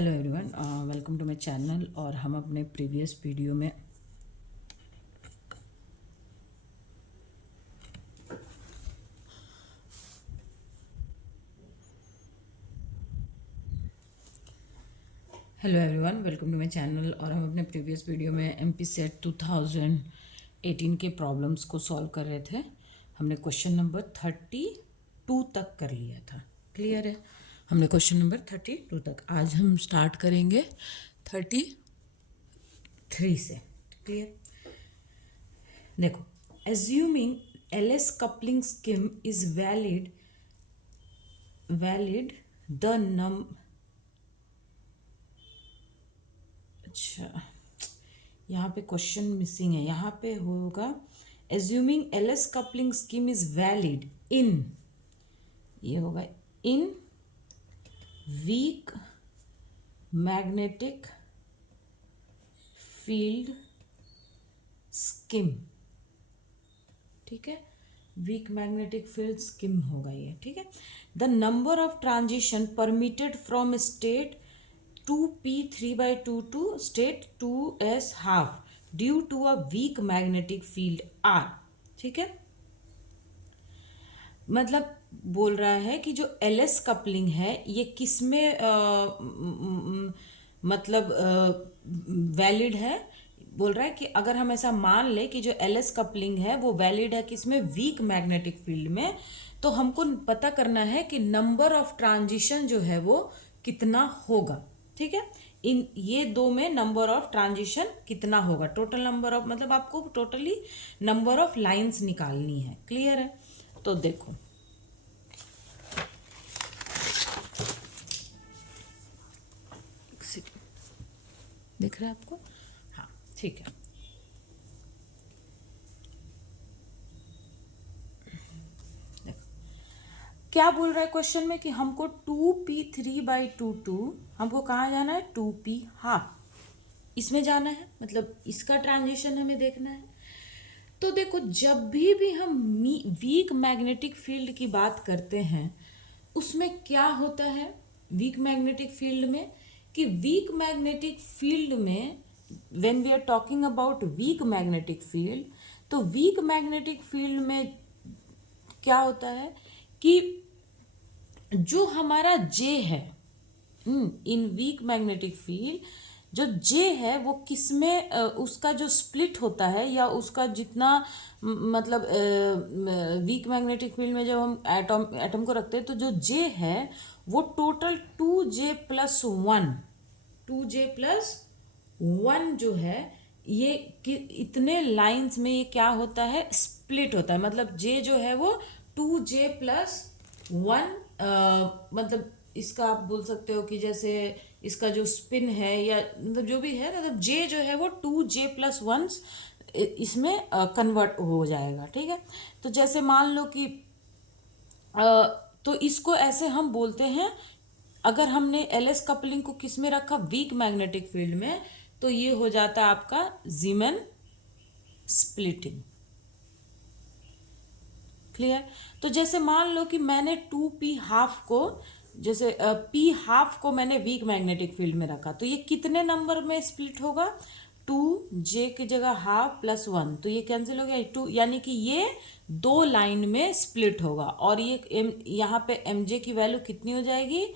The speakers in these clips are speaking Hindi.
Hello everyone, welcome to my channel. और हम अपने प्रीवियस वीडियो में अपने प्रीवियस वीडियो में एमपी सेट 2018 के प्रॉब्लम्स को सॉल्व कर रहे थे। हमने क्वेश्चन नंबर 32 तक कर लिया था। क्लियर है? हमने क्वेश्चन नंबर 32 तक, आज हम स्टार्ट करेंगे 33 से। क्लियर? देखो, assuming LS coupling scheme is valid the अच्छा, यहाँ पे क्वेश्चन मिसिंग है। यहाँ पे होगा assuming LS coupling scheme is valid in, ये होगा in weak magnetic field scheme। ठीक है, वीक मैग्नेटिक फील्ड स्कीम होगा ये। ठीक है, the number of transition permitted from state 2p3/2 to state 2s½ due to a weak magnetic field are. ठीक है, मतलब बोल रहा है कि जो एलएस कपलिंग है ये किस में मतलब वैलिड है। बोल रहा है कि अगर हम ऐसा मान ले कि जो एलएस कपलिंग है वो वैलिड है किसमें, वीक मैग्नेटिक फील्ड में, तो हमको पता करना है कि नंबर ऑफ ट्रांजिशन जो है वो कितना होगा। ठीक है, इन ये दो में नंबर ऑफ ट्रांजिशन कितना होगा, टोटल नंबर ऑफ, मतलब आपको टोटली नंबर ऑफ लाइंस निकालनी है। क्लियर है? तो देखो, दिख रहा है आपको? हाँ, ठीक है। देखो क्या बोल रहा है क्वेश्चन में कि हमको 2p3/2 हमको कहाँ जाना है, 2p½ इसमें जाना है, मतलब इसका ट्रांजिशन हमें देखना है। तो देखो, जब भी हम वीक मैग्नेटिक फील्ड की बात करते हैं उसमें क्या होता है वीक मैग्नेटिक फील्ड में, कि वीक मैग्नेटिक फील्ड में when we are talking about weak magnetic field, तो वीक मैग्नेटिक फील्ड में क्या होता है कि जो हमारा जे है इन वीक मैग्नेटिक फील्ड, जो जे है वो किसमें उसका जो स्प्लिट होता है या उसका जितना मतलब वीक मैग्नेटिक फील्ड में जब हम एटम को रखते हैं तो जो जे है वो टोटल 2j+1 जो है ये इतने लाइंस में ये क्या होता है, स्प्लिट होता है। मतलब जे जो है वो 2j+1 मतलब इसका आप बोल सकते हो कि जैसे इसका जो स्पिन है या मतलब जो भी है, मतलब जे जो है वो 2j+1 इसमें कन्वर्ट हो जाएगा। ठीक है, तो जैसे मान लो कि तो इसको ऐसे हम बोलते हैं, अगर हमने एलएस कपलिंग को किस में रखा, वीक मैग्नेटिक फील्ड में, तो ये हो जाता है आपका जीमन स्प्लिटिंग। क्लियर? तो जैसे मान लो कि मैंने 2p½ को, जैसे p½ को मैंने वीक मैग्नेटिक फील्ड में रखा, तो ये कितने नंबर में स्प्लिट होगा, 2j की जगह ½ +1, तो ये कैंसिल हो गया 2, यानी कि ये 2 लाइन में स्प्लिट होगा। और ये यहाँ पे mj की वैल्यू कितनी हो जाएगी,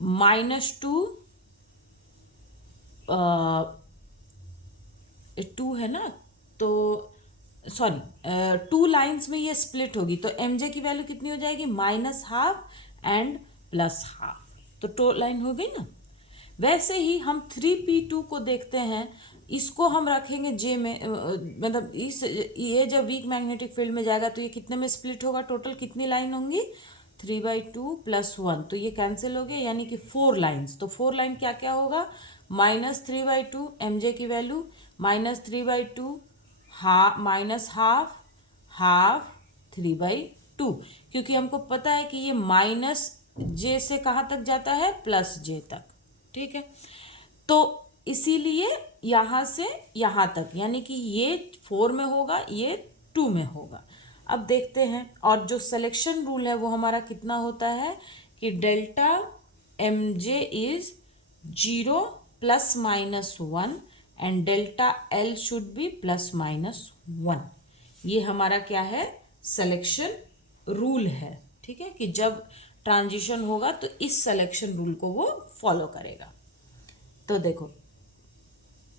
-2 है ना, तो सॉरी 2 लाइंस में ये स्प्लिट होगी, तो mj की वैल्यू कितनी हो जाएगी, -½ एंड +½ तो 2 लाइन हो गई ना। वैसे ही हम 3p2 को देखते हैं, इसको हम रखेंगे जे में, मतलब इस ये जब वीक मैग्नेटिक फील्ड में जाएगा तो ये कितने में स्प्लिट होगा, टोटल कितनी लाइन होंगी, 3/2 + 1, तो ये कैंसिल हो गए, यानी कि 4 लाइन्स। तो 4 लाइन क्या क्या होगा, -3/2 mj की वैल्यू, -3/2 ½ 3/2, क्योंकि हमको पता है कि ये -j से कहाँ तक जाता है, +j तक। ठीक है, तो इसीलिए यहाँ से यहाँ तक, यानी कि ये 4 में होगा, ये 2 में होगा। अब देखते हैं, और जो सिलेक्शन रूल है वो हमारा कितना होता है कि delta mj is 0 plus minus 1 and delta L should be plus minus 1। ये हमारा क्या है, सिलेक्शन रूल है। ठीक है, कि जब ट्रांजिशन होगा तो इस सिलेक्शन रूल को वो फॉलो करेगा। तो देखो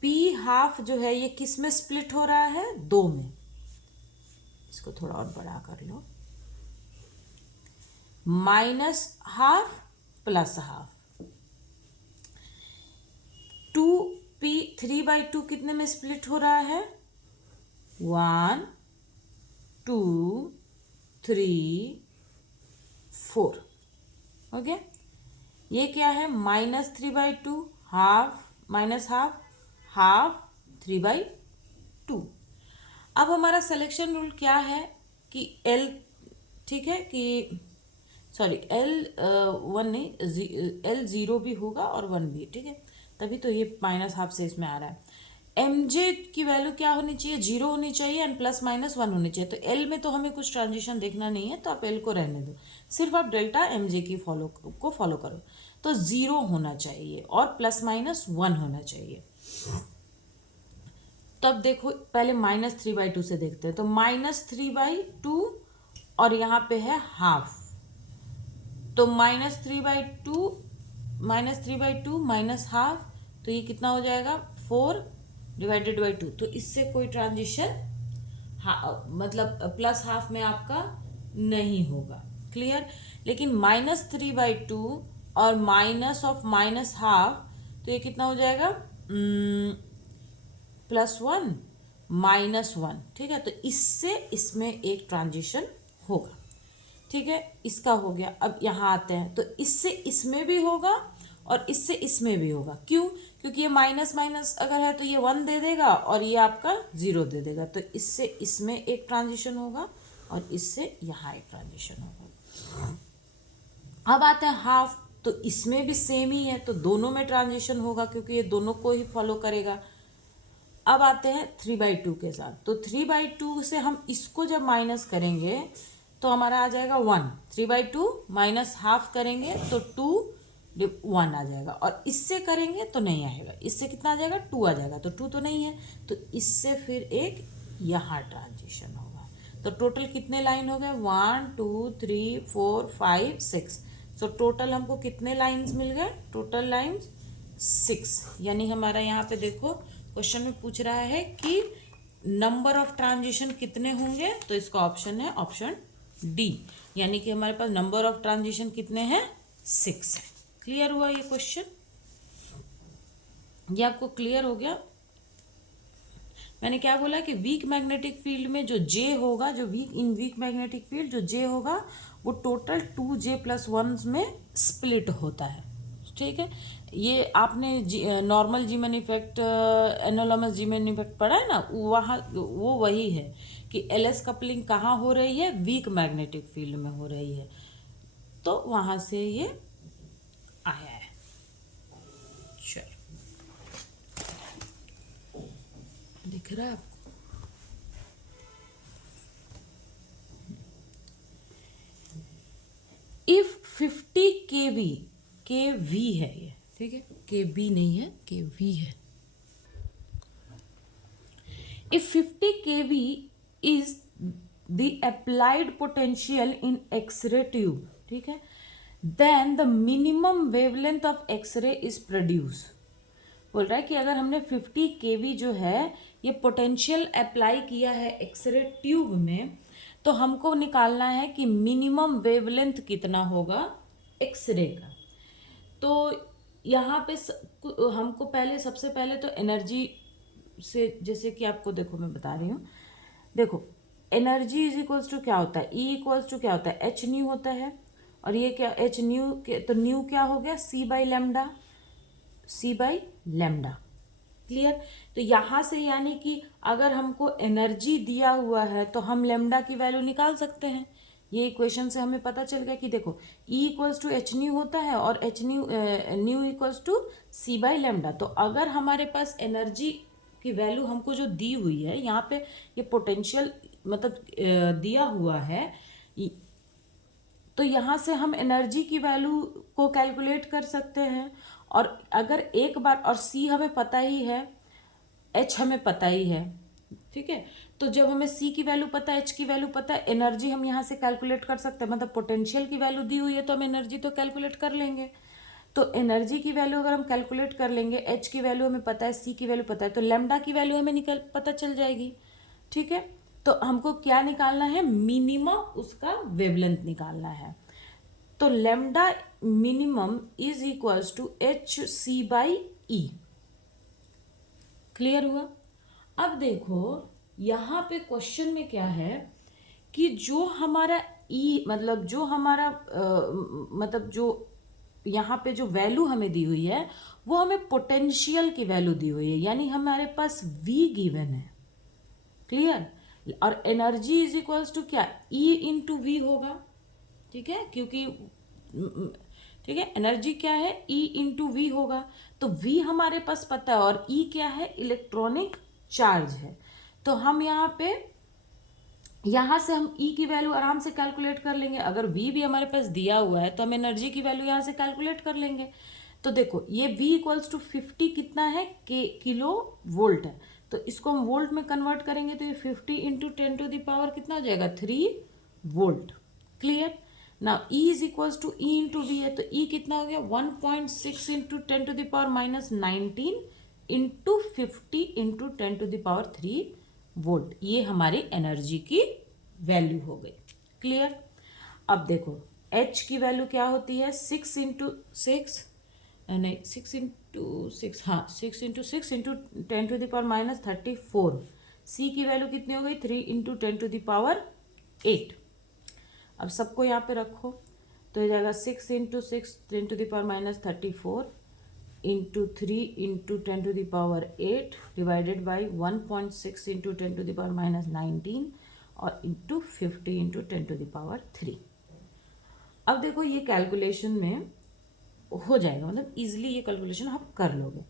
पी हाफ जो है ये किस में स्प्लिट हो रहा है, 2 में। इसको थोड़ा और बड़ा कर लो, minus half plus half. 2p 3/2 कितने में स्प्लिट हो रहा है, 1 2 3 4। हो गया। ये क्या है, -3/2 हाफ माइनस हाफ हाफ 3/2। अब हमारा सिलेक्शन रूल क्या है कि एल, ठीक है कि सॉरी एल 1 नहीं, एल 0 भी होगा और 1 भी, ठीक है, तभी तो ये माइनस हाफ से इसमें आ रहा है। एम जे की वैल्यू क्या होनी चाहिए, 0 होनी चाहिए एंड प्लस माइनस 1 होनी चाहिए। तो एल में तो हमें कुछ ट्रांजिशन देखना नहीं है, तो आप एल को रहने दो, सिर्फ आप डेल्टा एम जे की फॉलो करो। तो 0 होना चाहिए और प्लस माइनस 1 होना चाहिए। तब देखो पहले -3/2 से देखते हैं। तो -3/2 और यहाँ पे है हाफ, तो -3/2 माइनस हाफ, तो ये कितना हो जाएगा, 4/2। तो इससे कोई ट्रांजिशन मतलब प्लस हाफ में आपका नहीं होगा। क्लियर। लेकिन -3/2 और माइनस ऑफ माइनस हाफ, तो ये कितना हो जाएगा, +1 -1। ठीक है, तो इससे इसमें एक ट्रांजिशन होगा। ठीक है, इसका हो गया। अब यहाँ आते हैं, तो इससे इसमें भी होगा और इससे इसमें भी होगा। क्यों, क्योंकि ये माइनस माइनस अगर है तो ये 1 दे देगा और ये आपका 0 दे देगा। तो इससे इसमें एक ट्रांजिशन होगा और इससे यहाँ एक ट्रांजिशन होगा। अब आते हैं हाफ, तो इसमें भी सेम ही है, तो दोनों में ट्रांजिशन होगा क्योंकि ये दोनों को ही फॉलो करेगा। अब आते हैं 3/2 के साथ, तो 3/2 से हम इसको जब माइनस करेंगे तो हमारा आ जाएगा 1। 3/2 माइनस हाफ करेंगे तो 1 आ जाएगा, और इससे करेंगे तो नहीं आएगा। इससे कितना आ जाएगा, 2 आ जाएगा, तो 2 तो नहीं है, तो इससे फिर एक यहाँ ट्रांजिशन होगा। तो टोटल कितने लाइन हो गए, 1 2 3 4 5 6। तो टोटल हमको कितने लाइंस मिल गए, टोटल लाइंस 6। यानी हमारा यहाँ पे देखो क्वेश्चन में पूछ रहा है कि नंबर ऑफ ट्रांजिशन कितने होंगे, तो इसका ऑप्शन है ऑप्शन डी, यानी कि हमारे पास नंबर ऑफ ट्रांजिशन कितने हैं, 6 है। क्लियर हुआ ये क्वेश्चन, ये आपको क्लियर हो गया। मैंने क्या बोला कि वीक मैग्नेटिक फील्ड में जो जे होगा, जो वीक मैग्नेटिक फील्ड जो जे होगा वो टोटल 2J+1 में स्प्लिट होता है। ठीक है, ये आपने normal Zeeman effect, anomalous Zeeman effect पढ़ा है ना, वहाँ वो वही है कि एलएस कपलिंग कहाँ हो रही है, वीक मैग्नेटिक फील्ड में हो रही है, तो वहाँ से ये आया है। चलो, दिख रहा है आपको। इफ 50 kV है ये, ठीक है, kV नहीं है, kV है। If 50 kV is the applied potential in X-ray tube, ठीक है, then the minimum wavelength of X-ray is produced। बोल रहा है कि अगर हमने 50 kV जो है ये पोटेंशियल अप्लाई किया है एक्सरे ट्यूब में, तो हमको निकालना है कि मिनिमम वेवलेंथ कितना होगा एक्सरे का। तो यहाँ पे हमको सबसे पहले तो एनर्जी से, जैसे कि आपको देखो मैं बता रही हूँ, देखो एनर्जी इज इक्वल्स टू क्या होता है, ई इक्वल्स टू क्या होता है, एच न्यू होता है, और ये क्या एच न्यू के, तो न्यू क्या हो गया, C/λ, C/λ। क्लियर। तो यहाँ से यानी कि अगर हमको एनर्जी दिया हुआ है तो हम लेमडा की वैल्यू निकाल सकते हैं। ये इक्वेशन से हमें पता चल गया कि देखो E equals to h nu होता है और H new equals to C/λ। तो अगर हमारे पास एनर्जी की वैल्यू हमको जो दी हुई है, यहाँ पे ये पोटेंशियल मतलब दिया हुआ है, तो यहाँ से हम एनर्जी की वैल्यू को कैलकुलेट कर सकते हैं। और अगर एक बार, और सी हमें पता ही है, एच हमें पता ही है, ठीक है। तो जब हमें सी की वैल्यू पता है, एच की वैल्यू पता है, एनर्जी हम यहाँ से कैलकुलेट कर सकते हैं। मतलब पोटेंशियल की वैल्यू दी हुई है तो हम एनर्जी तो कैलकुलेट कर लेंगे। तो एनर्जी की वैल्यू अगर हम कैलकुलेट कर लेंगे, एच की वैल्यू हमें पता है, सी की वैल्यू पता है, तो लैम्डा की वैल्यू हमें पता चल जाएगी, ठीक है। तो हमको क्या निकालना है, मिनिमम उसका वेवलेंथ निकालना है। तो lambda minimum is equals to h c by e. Clear हुआ। अब देखो यहाँ पे क्वेश्चन में क्या है कि जो हमारा ई, मतलब जो हमारा मतलब जो यहाँ पे जो वैल्यू हमें दी हुई है वो हमें पोटेंशियल की वैल्यू दी हुई है, यानी हमारे पास वी गिवन है। क्लियर। और एनर्जी इज इक्वल्स टू क्या, ई इंटू वी होगा, ठीक है, क्योंकि ठीक है, एनर्जी क्या है, ई इंटू वी होगा। तो वी हमारे पास पता है और ई क्या है, इलेक्ट्रॉनिक चार्ज है। तो हम यहाँ से हम ई की वैल्यू आराम से कैलकुलेट कर लेंगे। अगर वी भी हमारे पास दिया हुआ है तो हम एनर्जी की वैल्यू यहाँ से कैलकुलेट कर लेंगे। तो देखो ये V इक्वल्स टू 50 कितना है, के किलो वोल्ट है। तो इसको हम वोल्ट में कन्वर्ट करेंगे तो ये 50 इंटू 10 टू द पावर कितना हो जाएगा, 3 वोल्ट। क्लियर। ना E is equals to e into v है, तो E कितना हो गया, 1.6 into 10 to the power -19 into 50 into 10 to the power 3 volt. ये हमारी एनर्जी की वैल्यू हो गई। क्लियर। अब देखो H की वैल्यू क्या होती है, 6 इंटू 6, नहीं 6 इंटू 6, हाँ 6 into 6 into 10 to the power -34। C की वैल्यू कितनी हो गई, 3 इंटू 10 टू द पावर 8। अब सबको यहाँ पे रखो तो हो जाएगा 6 into 6 10 to the power -34 into 3 into 10 to the power 8 divided by 1.6 into 10 to the power -19 और into 50 into 10 to the power 3। अब देखो ये कैलकुलेशन में हो जाएगा, मतलब इजीली ये कैलकुलेशन आप कर लोगे।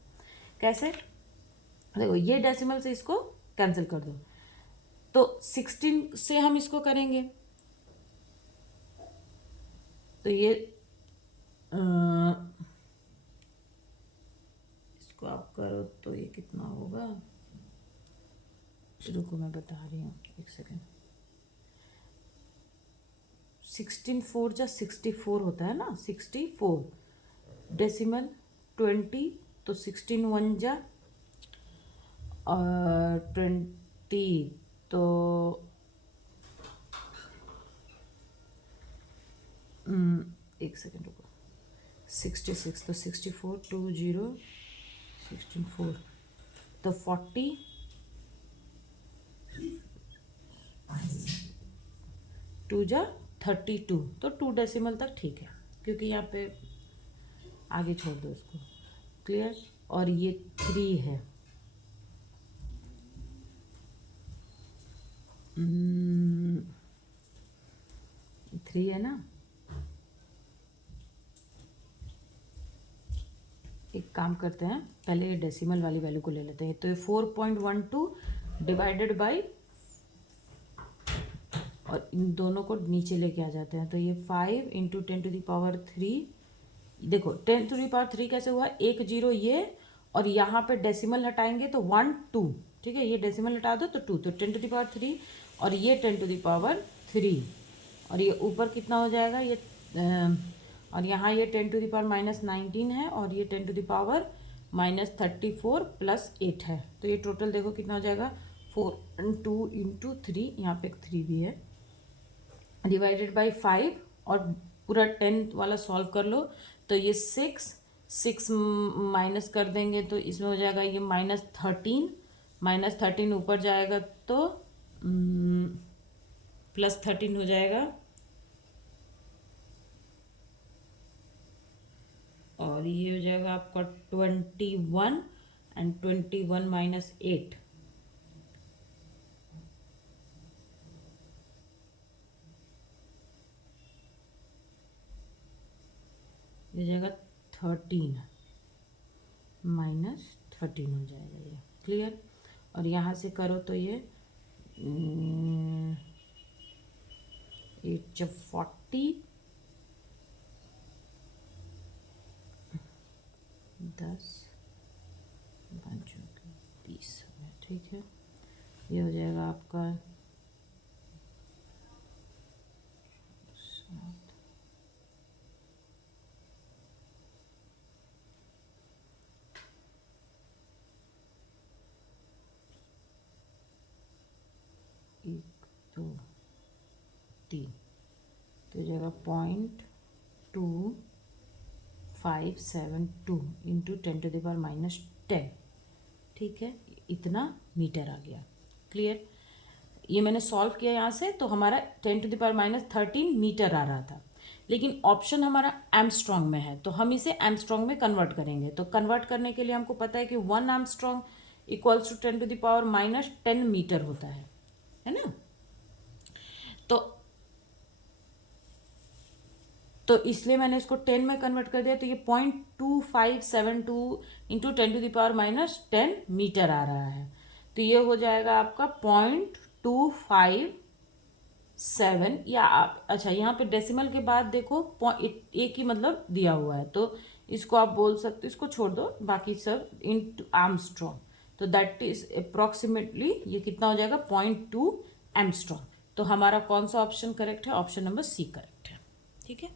कैसे, देखो ये डेसिमल से इसको कैंसिल कर दो, तो 16 से हम इसको करेंगे तो ये इसको आप करो तो ये कितना होगा, रुको मैं बता रही हूँ, एक सेकेंड। 16 4 जा 64 होता है ना, 64 डेसिमल 20, तो 16 1 जा 20, तो एक सेकेंड रुको, 66 तो 64 2 0 16 4 तो 40 2 जा 32, तो 2 डेसिमल तक ठीक है, क्योंकि यहाँ पे आगे छोड़ दो उसको। क्लियर। और ये 3 है, 3 है ना। एक काम करते हैं, पहले ये डेसिमल वाली वैल्यू को ले लेते हैं। तो ये 4.12 डिवाइडेड बाई, और इन दोनों को नीचे लेके आ जाते हैं, तो ये 5 इंटू 10 टू द पावर 3। देखो 10 टू द पावर 3 कैसे हुआ, 1 0 ये, और यहाँ पे डेसिमल हटाएंगे तो 1 2, ठीक है, ये डेसिमल हटा दो तो 2, तो 10 टू द पावर 3 और ये 10 टू द पावर 3, और ये ऊपर कितना हो जाएगा, ये और यहाँ ये 10 टू द पावर -19 है, और ये 10 टू द पावर -34 + 8 है। तो ये टोटल देखो कितना हो जाएगा, 4 2 इंटू 3, यहाँ पे 3 भी है, डिवाइडेड बाई 5, और पूरा 10 वाला सॉल्व कर लो। तो ये 6 माइनस कर देंगे तो इसमें हो जाएगा ये -13 ऊपर जाएगा तो +13 हो जाएगा, और ये हो जाएगा आपका 21 एंड 21 -8, ये हो जाएगा 13 -13 हो जाएगा ये। क्लियर। और यहाँ से करो तो ये 8 जब 40 10 5 20 में, ठीक है। ये हो जाएगा आपका 7 1 2 3, तो हो जाएगा 0.2572 इंटू 10⁻⁻10, ठीक है। इतना मीटर आ गया। क्लियर। ये मैंने सॉल्व किया यहाँ से, तो हमारा 10⁻⁻13 मीटर आ रहा था, लेकिन ऑप्शन हमारा एमस्ट्रॉन्ग में है, तो हम इसे एमस्ट्रॉन्ग में कन्वर्ट करेंगे। तो कन्वर्ट करने के लिए हमको पता है कि 1 एमस्ट्रॉन्ग इक्वल्स टू 10⁻⁻10 मीटर होता है ना। तो इसलिए मैंने इसको 10 में कन्वर्ट कर दिया, तो ये 0.2572 इंटू 10⁻⁻10 मीटर आ रहा है। तो ये हो जाएगा आपका 0.257, या आप अच्छा यहाँ पे डेसिमल के बाद देखो एक ही मतलब दिया हुआ है, तो इसको आप बोल सकते, इसको छोड़ दो, बाकी सब इंटू आर्मस्ट्रॉन्ग, तो दैट इज अप्रॉक्सीमेटली ये कितना हो जाएगा 0.2 एमस्ट्रॉन्ग। तो हमारा कौन सा ऑप्शन करेक्ट है? ऑप्शन नंबर सी करेक्ट है, ठीक है।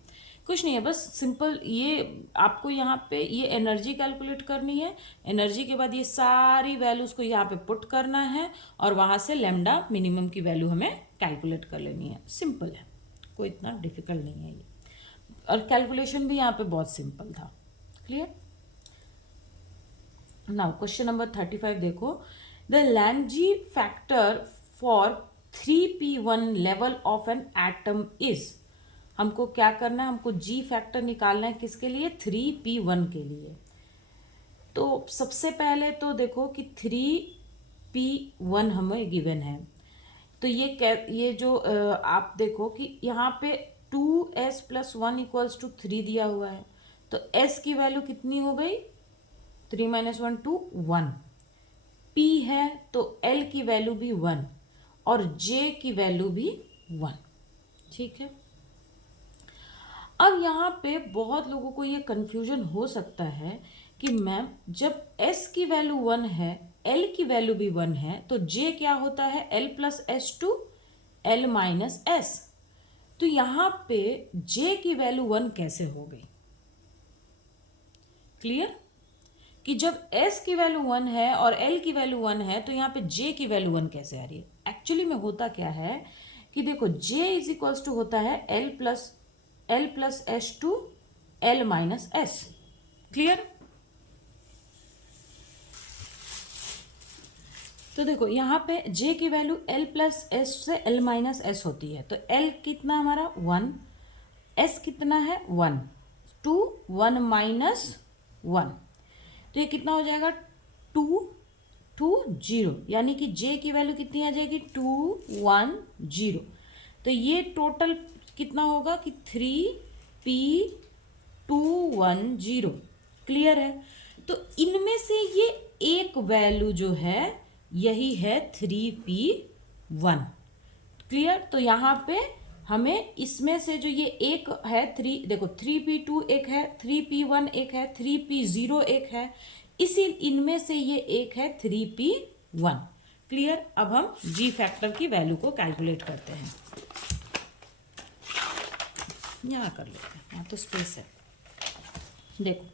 कुछ नहीं है, बस सिंपल ये आपको यहाँ पे ये एनर्जी कैलकुलेट करनी है। एनर्जी के बाद ये सारी वैल्यूज़ को यहाँ पे पुट करना है और वहाँ से लैम्डा मिनिमम की वैल्यू हमें कैलकुलेट कर लेनी है। सिंपल है, कोई इतना डिफिकल्ट नहीं है ये, और कैलकुलेशन भी यहाँ पे बहुत सिंपल था। क्लियर। नाउ क्वेश्चन नंबर 35 देखो, the Lande factor for 3p1 level of an atom is. हमको क्या करना है? हमको जी फैक्टर निकालना है, किसके लिए? 3p1 के लिए। तो सबसे पहले तो देखो कि 3p1 हमें गिवन है, तो ये जो आप देखो कि यहाँ पे 2s + 1 = 3 दिया हुआ है, तो s की वैल्यू कितनी हो गई? 3 - 1 2 1। p है तो l की वैल्यू भी 1 और j की वैल्यू भी 1, ठीक है। अब यहाँ पे बहुत लोगों को ये कन्फ्यूजन हो सकता है कि मैम जब s की वैल्यू 1 है, l की वैल्यू भी 1 है, तो j क्या होता है? l + s2 l - s। तो यहाँ पे j की वैल्यू 1 कैसे हो गई? क्लियर कि जब s की वैल्यू 1 है और l की वैल्यू 1 है, तो यहाँ पे j की वैल्यू 1 कैसे आ रही है? एक्चुअली में होता क्या है कि देखो j = होता है l + s2 l - s। Clear. तो देखो यहाँ पे j की वैल्यू l + s से l - s होती है, तो l कितना हमारा 1, s कितना है 1, 2 1 - 1, तो ये कितना हो जाएगा 2 2 0, यानी कि j की वैल्यू कितनी आ जाएगी 2 1 0। तो ये टोटल कितना होगा कि 3p210। क्लियर है। तो इनमें से ये एक वैल्यू जो है यही है 3p1। क्लियर। तो यहाँ पे हमें इसमें से जो ये एक है 3, देखो 3p2 एक है, 3p1 एक है, 3p0 एक है, इसी इनमें से ये एक है 3p1। क्लियर। अब हम जी फैक्टर की वैल्यू को कैलकुलेट करते हैं। यहाँ कर लेते हैं, यहाँ तो स्पेस है। देखो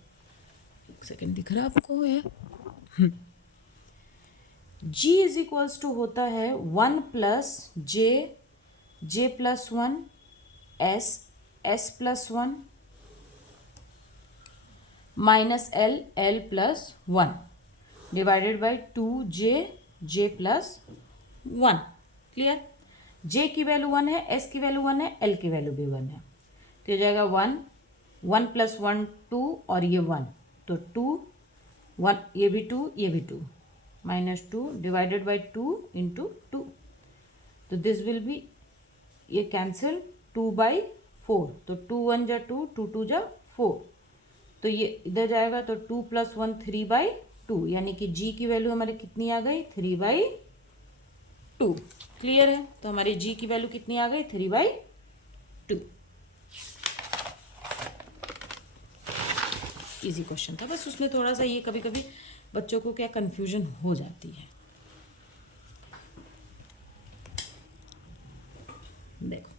एक सेकेंड, दिख रहा है आपको ये? G = होता है 1 + j, j + 1, s, s + 1 - l, l + 1 divided by 2j, j + 1। Clear. j की वैल्यू 1 है, s की वैल्यू 1 है, l की वैल्यू भी 1 है, तो हो जाएगा 1 1 + 1 2 और ये 1, तो 2 1, ये भी 2 ये भी 2, -2 डिवाइडेड बाई 2 इंटू 2, तो दिस विल बी, ये कैंसिल 2/4, तो 2 1 जा 2, 2 2 जा 4, तो ये इधर जाएगा, तो 2 + 1 3/2, यानी कि g की वैल्यू हमारी कितनी आ गई 3/2। क्लियर है। तो हमारी g की वैल्यू कितनी आ गई 3/2। इजी क्वेश्चन था, बस उसमें थोड़ा सा ये कभी कभी बच्चों को क्या कन्फ्यूजन हो जाती है। देखो,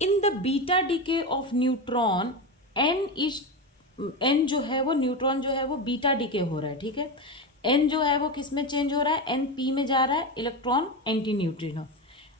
in the beta decay of neutron n जो है वो न्यूट्रॉन जो है वो बीटा डीके हो रहा है, ठीक है। एन जो है वो किस में चेंज हो रहा है, एन पी में जा रहा है, electron anti neutrino.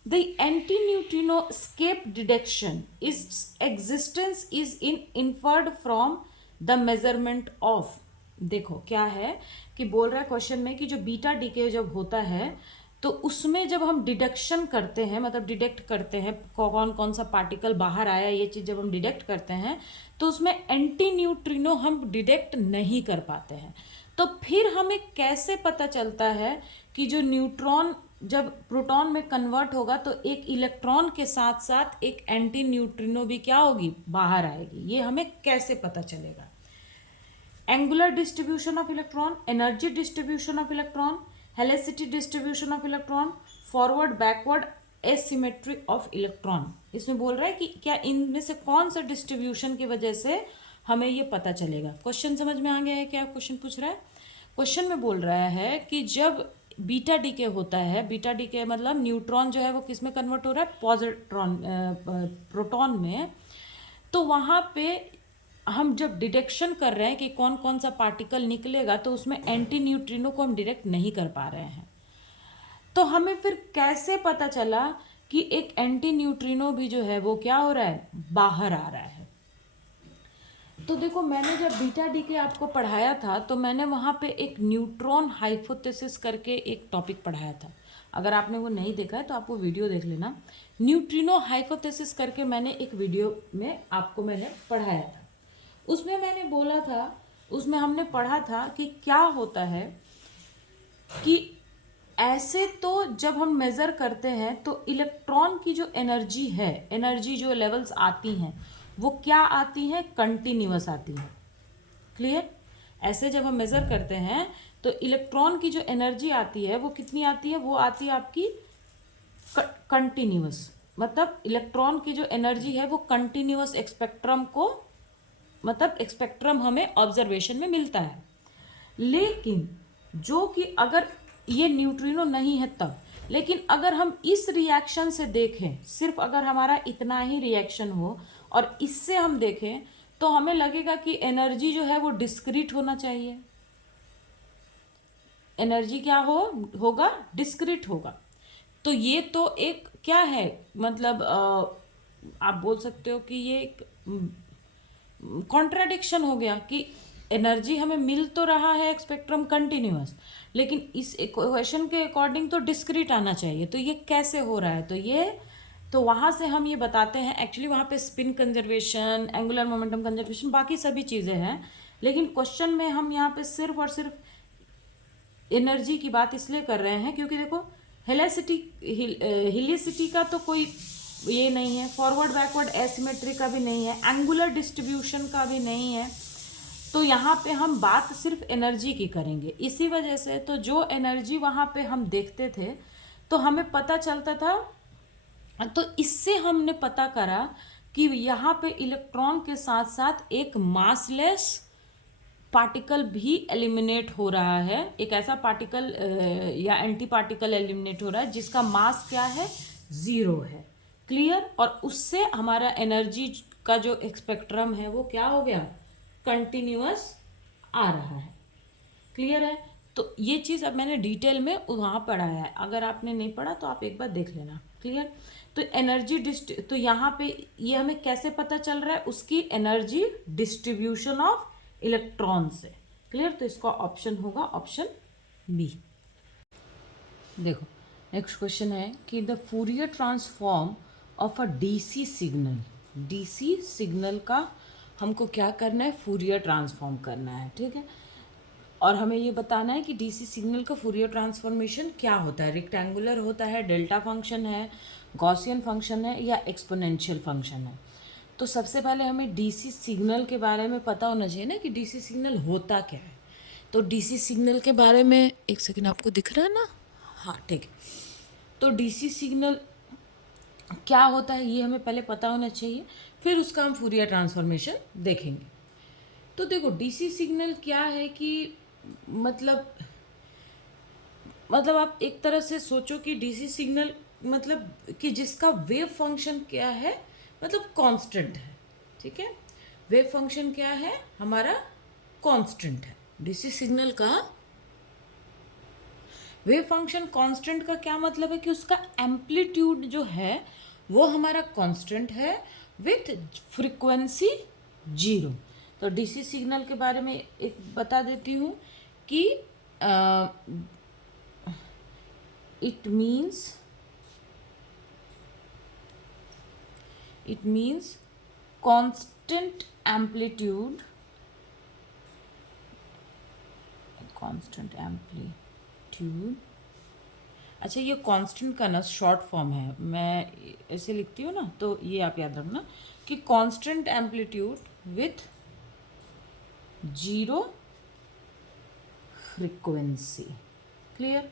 The anti neutrino escape detection is existence is inferred from the measurement of. देखो क्या है कि बोल रहा है क्वेश्चन में कि जो बीटा डीके जब होता है तो उसमें जब हम डिडक्शन करते हैं, मतलब डिटेक्ट करते हैं कौन कौन सा पार्टिकल बाहर आया, ये चीज़ जब हम डिटेक्ट करते हैं तो उसमें एंटी न्यूट्रिनो हम डिटेक्ट नहीं कर पाते हैं। तो फिर हमें कैसे पता चलता है कि जो न्यूट्रॉन जब प्रोटॉन में कन्वर्ट होगा तो एक इलेक्ट्रॉन के साथ साथ एक एंटी न्यूट्रिनो भी क्या होगी, बाहर आएगी, ये हमें कैसे पता चलेगा? Angular distribution of electron, energy distribution of electron, helicity distribution of electron, forward backward asymmetry of electron. इसमें बोल रहा है कि क्या इनमें से कौन सा डिस्ट्रीब्यूशन की वजह से हमें ये पता चलेगा। क्वेश्चन समझ में आ गया है क्या? क्वेश्चन पूछ रहा है, क्वेश्चन में बोल रहा है कि जब बीटा डीके होता है, बीटा डीके मतलब न्यूट्रॉन जो है वो किस में कन्वर्ट हो रहा है, पॉजिट्रॉन प्रोटॉन में, तो वहाँ पे हम जब डिटेक्शन कर रहे हैं कि कौन कौन सा पार्टिकल निकलेगा तो उसमें एंटी न्यूट्रिनो को हम डिटेक्ट नहीं कर पा रहे हैं। तो हमें फिर कैसे पता चला कि एक एंटी न्यूट्रिनो भी जो है वो क्या हो रहा है, बाहर आ रहा है? तो देखो, मैंने जब बीटा डीके आपको पढ़ाया था तो मैंने वहाँ पे एक न्यूट्रॉन हाइपोथेसिस करके एक टॉपिक पढ़ाया था। अगर आपने वो नहीं देखा है तो आप वो वीडियो देख लेना। न्यूट्रिनो हाइपोथेसिस करके मैंने एक वीडियो में आपको मैंने पढ़ाया था। उसमें मैंने बोला था, उसमें हमने पढ़ा था कि क्या होता है कि ऐसे तो जब हम मेज़र करते हैं तो इलेक्ट्रॉन की जो एनर्जी है, एनर्जी जो लेवल्स आती हैं वो क्या आती हैं, कंटिन्यूअस आती हैं। क्लियर? ऐसे जब हम मेज़र करते हैं तो इलेक्ट्रॉन की जो एनर्जी आती है वो कितनी आती है, वो आती है आपकी कंटिन्यूअस। मतलब इलेक्ट्रॉन की जो एनर्जी है वो कंटिन्यूअस स्पेक्ट्रम को, मतलब स्पेक्ट्रम हमें ऑब्जर्वेशन में मिलता है। लेकिन जो कि अगर ये न्यूट्रिनो नहीं है तब, लेकिन अगर हम इस रिएक्शन से देखें, सिर्फ अगर हमारा इतना ही रिएक्शन हो और इससे हम देखें तो हमें लगेगा कि एनर्जी जो है वो डिस्क्रीट होना चाहिए। एनर्जी क्या होगा, डिस्क्रीट होगा। तो ये तो एक क्या है, मतलब आप बोल सकते हो कि ये एक कॉन्ट्राडिक्शन हो गया कि एनर्जी हमें मिल तो रहा है स्पेक्ट्रम कंटिन्यूअस, लेकिन इस इक्वेशन के अकॉर्डिंग तो डिस्क्रीट आना चाहिए। तो ये कैसे हो रहा है? तो वहाँ से हम ये बताते हैं, एक्चुअली वहाँ पे spin conservation, angular momentum conservation, बाकी सभी चीज़ें हैं, लेकिन क्वेश्चन में हम यहाँ पे सिर्फ और सिर्फ एनर्जी की बात इसलिए कर रहे हैं क्योंकि देखो हिलिसिटी का तो कोई ये नहीं है, फॉरवर्ड बैकवर्ड एसिमेट्री का भी नहीं है, एंगुलर डिस्ट्रीब्यूशन का भी नहीं है। तो यहाँ पे हम बात सिर्फ एनर्जी की करेंगे। इसी वजह से तो जो एनर्जी वहाँ पे हम देखते थे तो हमें पता चलता था, तो इससे हमने पता करा कि यहाँ पे इलेक्ट्रॉन के साथ साथ एक मासलेस पार्टिकल भी एलिमिनेट हो रहा है। एक ऐसा पार्टिकल या एंटी पार्टिकल एलिमिनेट हो रहा है जिसका मास क्या है, 0 है। क्लियर? और उससे हमारा एनर्जी का जो स्पेक्ट्रम है वो क्या हो गया, कंटिन्यूअस आ रहा है। क्लियर है? तो ये चीज़ अब मैंने डिटेल में वहाँ पढ़ाया है, अगर आपने नहीं पढ़ा तो आप एक बार देख लेना। क्लियर? तो एनर्जी तो यहाँ पे ये हमें कैसे पता चल रहा है, उसकी एनर्जी डिस्ट्रीब्यूशन ऑफ इलेक्ट्रॉन से। क्लियर? तो इसका ऑप्शन होगा ऑप्शन बी। देखो नेक्स्ट क्वेश्चन है कि the Fourier transform of a DC signal, DC signal का हमको क्या करना है, फूरियर ट्रांसफॉर्म करना है। ठीक है? और हमें ये बताना है कि डीसी सिग्नल का फूरियर ट्रांसफॉर्मेशन क्या होता है, रेक्टेंगुलर होता है, डेल्टा फंक्शन है, गॉसियन फंक्शन है या एक्सपोनेंशियल फंक्शन है। तो सबसे पहले हमें डीसी सिग्नल के बारे में पता होना चाहिए ना कि डीसी सिग्नल होता क्या है। तो डीसी सिग्नल के बारे में, एक सेकेंड, आपको दिख रहा है ना? हाँ ठीक है। तो डीसी सिग्नल क्या होता है ये हमें पहले पता होना चाहिए, फिर उसका हम फूरियर ट्रांसफॉर्मेशन देखेंगे। तो देखो डीसी सिग्नल क्या है कि मतलब आप एक तरह से सोचो कि डीसी सिग्नल मतलब कि जिसका वेव फंक्शन क्या है, मतलब कांस्टेंट है। ठीक है, वेव फंक्शन क्या है हमारा, कांस्टेंट है। डीसी सिग्नल का वेव फंक्शन कांस्टेंट का क्या मतलब है कि उसका एम्पलीट्यूड जो है वो हमारा कांस्टेंट है विथ फ्रीक्वेंसी 0। तो डीसी सिग्नल के बारे में एक बता देती हूँ कि it means constant amplitude अच्छा, ये कांस्टेंट का ना शॉर्ट फॉर्म है, मैं ऐसे लिखती हूँ ना, तो ये आप याद रखना कि constant amplitude with 0 frequency. Clear?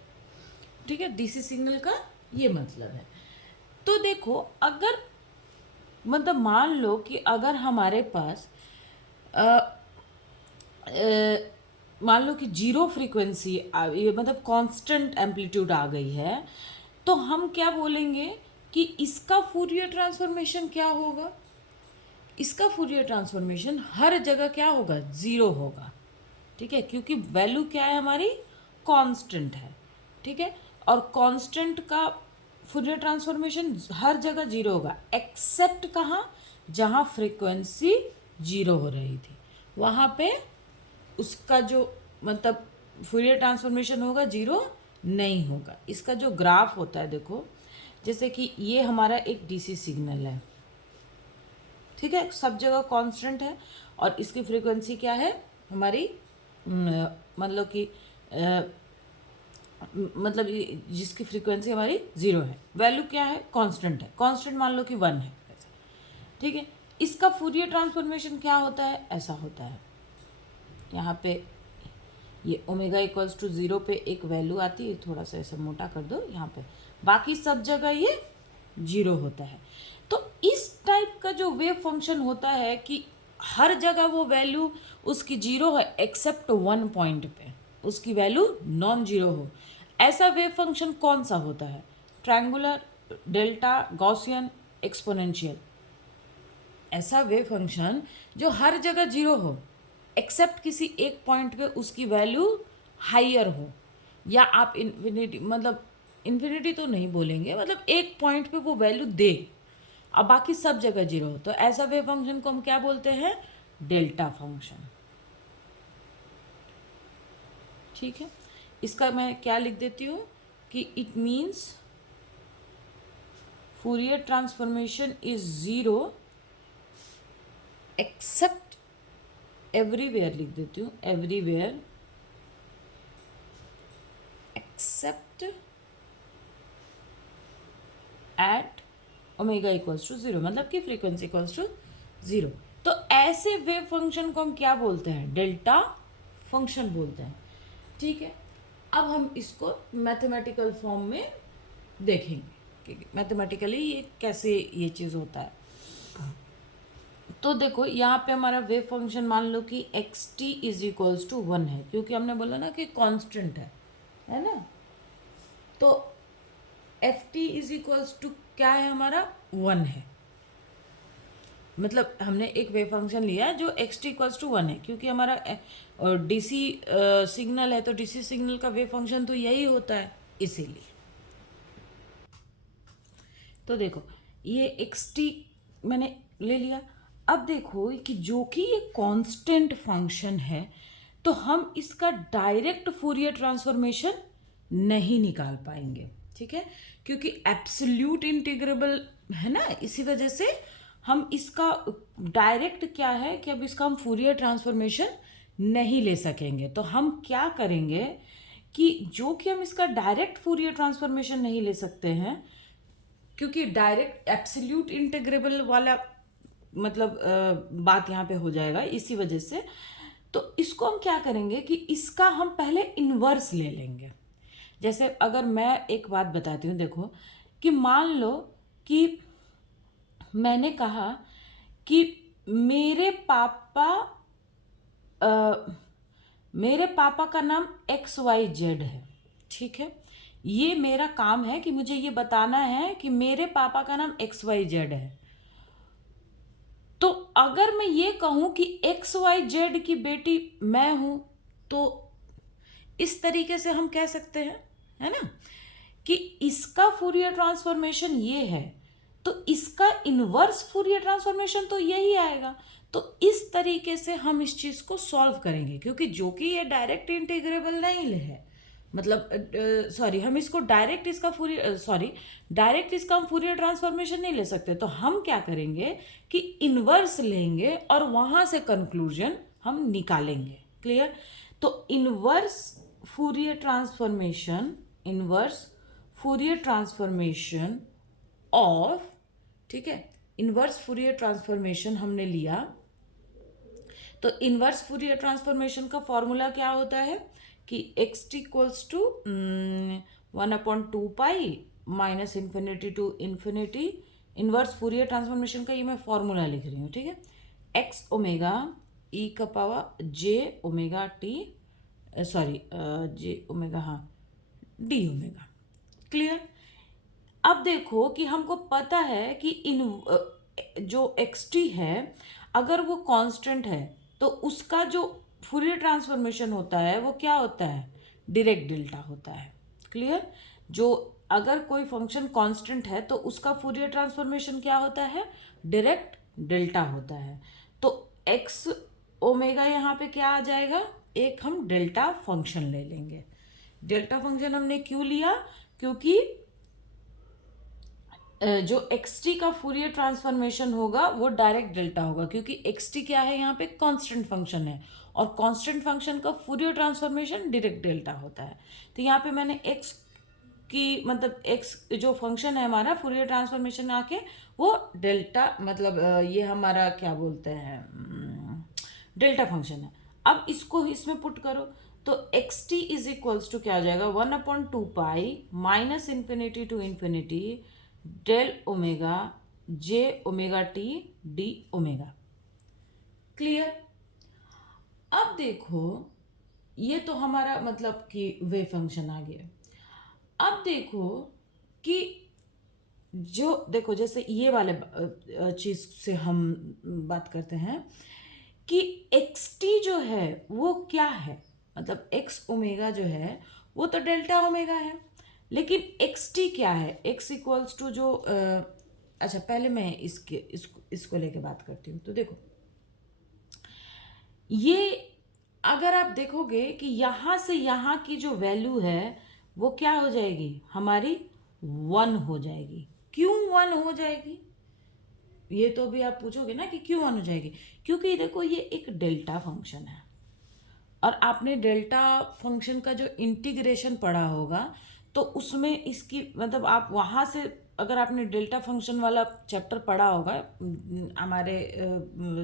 ठीक है, डीसी सिग्नल का ये मतलब है। तो देखो अगर मतलब मान लो कि अगर हमारे पास मान लो कि 0 फ्रीक्वेंसी ये मतलब कांस्टेंट एम्पलीट्यूड आ गई है, तो हम क्या बोलेंगे कि इसका फूरियर ट्रांसफॉर्मेशन क्या होगा। इसका फूरियर ट्रांसफॉर्मेशन हर जगह क्या होगा, 0 होगा। ठीक है, क्योंकि वैल्यू क्या है हमारी, कांस्टेंट है। ठीक है, और कांस्टेंट का फूरियर ट्रांसफॉर्मेशन हर जगह 0 होगा, एक्सेप्ट कहाँ, जहाँ फ्रीक्वेंसी 0 हो रही थी वहाँ पे उसका जो मतलब फूरियर ट्रांसफॉर्मेशन होगा 0 नहीं होगा। इसका जो ग्राफ होता है देखो, जैसे कि ये हमारा एक डीसी सिग्नल है। ठीक है, सब जगह कांस्टेंट है और इसकी फ्रीक्वेंसी क्या है हमारी, मतलब कि मतलब जिसकी फ्रीक्वेंसी हमारी 0 है, वैल्यू क्या है, कांस्टेंट है, कांस्टेंट मान लो कि 1 है। ठीक है, इसका फूरियर ट्रांसफॉर्मेशन क्या होता है, ऐसा होता है, यहाँ पे ये ओमेगा इक्वल्स टू 0 पे एक वैल्यू आती है, थोड़ा सा ऐसा मोटा कर दो यहाँ पे, बाकी सब जगह ये 0 होता है। तो इस टाइप का जो वेव फंक्शन होता है कि हर जगह वो वैल्यू उसकी 0 है एक्सेप्ट 1 पॉइंट पे उसकी वैल्यू नॉन 0 हो, ऐसा वेव फंक्शन कौन सा होता है, ट्रायंगुलर, डेल्टा, गॉसियन, एक्सपोनेंशियल। ऐसा वेव फंक्शन जो हर जगह 0 हो एक्सेप्ट किसी एक पॉइंट पे उसकी वैल्यू हाइयर हो, या आप इन्फिनिटी मतलब इन्फिनिटी तो नहीं बोलेंगे, मतलब एक पॉइंट पे वो वैल्यू दे अब बाकी सब जगह 0 हो, तो ऐसा वेव फंक्शन को हम क्या बोलते हैं, डेल्टा फंक्शन। ठीक है, इसका मैं क्या लिख देती हूँ कि it means Fourier transformation is 0 except, everywhere लिख देती हूँ, everywhere except at omega equals to 0, मतलब कि फ्रीक्वेंसी इक्वल्स टू 0। तो ऐसे वेव फंक्शन को हम क्या बोलते हैं, डेल्टा फंक्शन बोलते हैं। ठीक है, अब हम इसको मैथमेटिकल फॉर्म में देखेंगे कि मैथमेटिकली ये कैसे ये चीज़ होता है। तो देखो यहाँ पे हमारा वेव फंक्शन मान लो कि x t is equals to 1 है, क्योंकि हमने बोला ना कि कांस्टेंट है ना। तो f t is equals to क्या है हमारा, 1 है, मतलब हमने एक वेव फंक्शन लिया जो एक्स टी इक्वल्स टू 1 है, क्योंकि हमारा डीसी सिग्नल है, तो डीसी सिग्नल का वेव फंक्शन तो यही होता है, इसीलिए। तो देखो ये एक्स टी मैंने ले लिया। अब देखो कि जो कि ये कांस्टेंट फंक्शन है, तो हम इसका डायरेक्ट फूरियर ट्रांसफॉर्मेशन नहीं निकाल पाएंगे। ठीक है, क्योंकि एब्सोल्यूट इंटीग्रेबल है ना, इसी वजह से हम इसका डायरेक्ट क्या है कि अब इसका हम फूरियर ट्रांसफॉर्मेशन नहीं ले सकेंगे। तो हम क्या करेंगे कि जो कि हम इसका डायरेक्ट फूरियर ट्रांसफॉर्मेशन नहीं ले सकते हैं, क्योंकि डायरेक्ट एब्सोल्यूट इंटीग्रेबल वाला मतलब बात यहाँ पे हो जाएगा, इसी वजह से तो इसको हम क्या करेंगे कि इसका हम पहले इन्वर्स ले लेंगे। जैसे अगर मैं एक बात बताती हूँ, देखो कि मान लो कि मैंने कहा कि मेरे पापा मेरे पापा का नाम XYZ है, ठीक है। ये मेरा काम है कि मुझे ये बताना है कि मेरे पापा का नाम XYZ है। तो अगर मैं ये कहूं कि XYZ की बेटी मैं हूं, तो इस तरीके से हम कह सकते हैं, है ना, कि इसका फूरियर ट्रांसफॉर्मेशन ये है, तो इसका इनवर्स फूरियर ट्रांसफॉर्मेशन तो यही आएगा। तो इस तरीके से हम इस चीज को सॉल्व करेंगे, क्योंकि जो कि ये डायरेक्ट इंटीग्रेबल नहीं है, मतलब सॉरी, हम इसको डायरेक्ट इसका फूरियर ट्रांसफॉर्मेशन नहीं ले सकते। तो हम क्या करेंगे कि इनवर्स लेंगे और वहां से कंक्लूजन हम निकालेंगे। क्लियर? तो इनवर्स फूरियर ट्रांसफॉर्मेशन ऑफ, ठीक है, इनवर्स फूरियर ट्रांसफॉर्मेशन हमने लिया। तो इनवर्स फूरियर ट्रांसफॉर्मेशन का फॉर्मूला क्या होता है कि xt equals to 1/2 minus infinity to infinity. Inverse Fourier transformation का ये मैं फॉर्मूला लिख रही हूँ, ठीक है। x ओमेगा e का power j omega t, sorry j omega, हाँ, d ओमेगा। क्लियर? अब देखो कि हमको पता है कि जो xt है, अगर वो कांस्टेंट है तो उसका जो फूरियर ट्रांसफॉर्मेशन होता है वो क्या होता है? डायरेक्ट डेल्टा होता है। क्लियर? जो अगर कोई फंक्शन कांस्टेंट है तो उसका फूरियर ट्रांसफॉर्मेशन क्या होता है? डायरेक्ट डेल्टा होता है। तो x ओमेगा यहाँ पे क्या आ जाएगा? एक हम डेल्टा फंक्शन ले लेंगे। डेल्टा फंक्शन हमने क्यों लिया? क्योंकि जो xt का फूरियर ट्रांसफॉर्मेशन होगा वो डायरेक्ट डेल्टा होगा, क्योंकि xt क्या है? यहाँ पे कांस्टेंट फंक्शन है, और कांस्टेंट फंक्शन का फूरियर ट्रांसफॉर्मेशन डायरेक्ट डेल्टा होता है। तो यहाँ पे मैंने x की, मतलब x जो फंक्शन है हमारा, फूरियर ट्रांसफॉर्मेशन आके वो डेल्टा, मतलब ये हमारा क्या बोलते हैं, डेल्टा फंक्शन है। अब इसको इसमें पुट करो तो xt इज इक्वल्स टू क्या हो जाएगा? 1/2 minus infinity to infinity del omega j omega t d omega. Clear? अब देखो, ये तो हमारा मतलब कि वेव फंक्शन आ गया। अब देखो कि जो, देखो जैसे ये वाले चीज से हम बात करते हैं कि xt जो है वो क्या है, मतलब x ओमेगा जो है वो तो डेल्टा ओमेगा है, लेकिन xt क्या है? x इक्वल्स टू जो अच्छा, पहले मैं इसको लेके बात करती हूँ। तो देखो, ये अगर आप देखोगे कि यहाँ से यहाँ की जो वैल्यू है वो क्या हो जाएगी? हमारी 1 हो जाएगी। क्यों 1 हो जाएगी? ये तो भी आप पूछोगे ना कि क्यों 1 हो जाएगी? क्योंकि देखो, ये एक डेल्टा फंक्शन है, और आपने डेल्टा फंक्शन का जो इंटीग्रेशन पढ़ा होगा तो उसमें इसकी, मतलब आप वहाँ से, अगर आपने डेल्टा फंक्शन वाला चैप्टर पढ़ा होगा, हमारे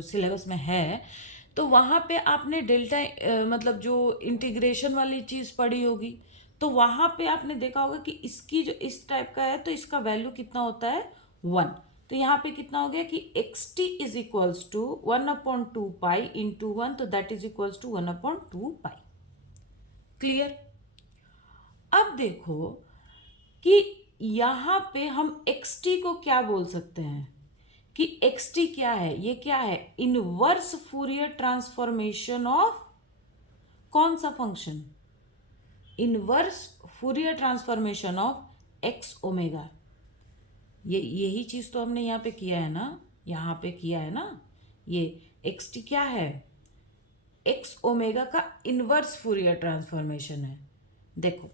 सिलेबस में है, तो वहाँ पे आपने डेल्टा मतलब जो इंटीग्रेशन वाली चीज़ पढ़ी होगी, तो वहाँ पे आपने देखा होगा कि इसकी जो इस टाइप का है तो इसका वैल्यू कितना होता है? 1। तो यहाँ पे कितना हो गया कि xt is equals to 1/2 into 1, तो that is equals to 1/2। Clear? अब देखो कि यहाँ पे हम xt को क्या बोल सकते हैं कि xt क्या है? ये क्या है? इनवर्स फूरियर ट्रांसफॉर्मेशन ऑफ कौन सा function? Inverse Fourier transformation of x omega. यही चीज तो हमने यहाँ पे किया है ना, यहाँ पे किया है ना। ये xt क्या है? x ओमेगा का इनवर्स फूरियर ट्रांसफॉर्मेशन है। देखो,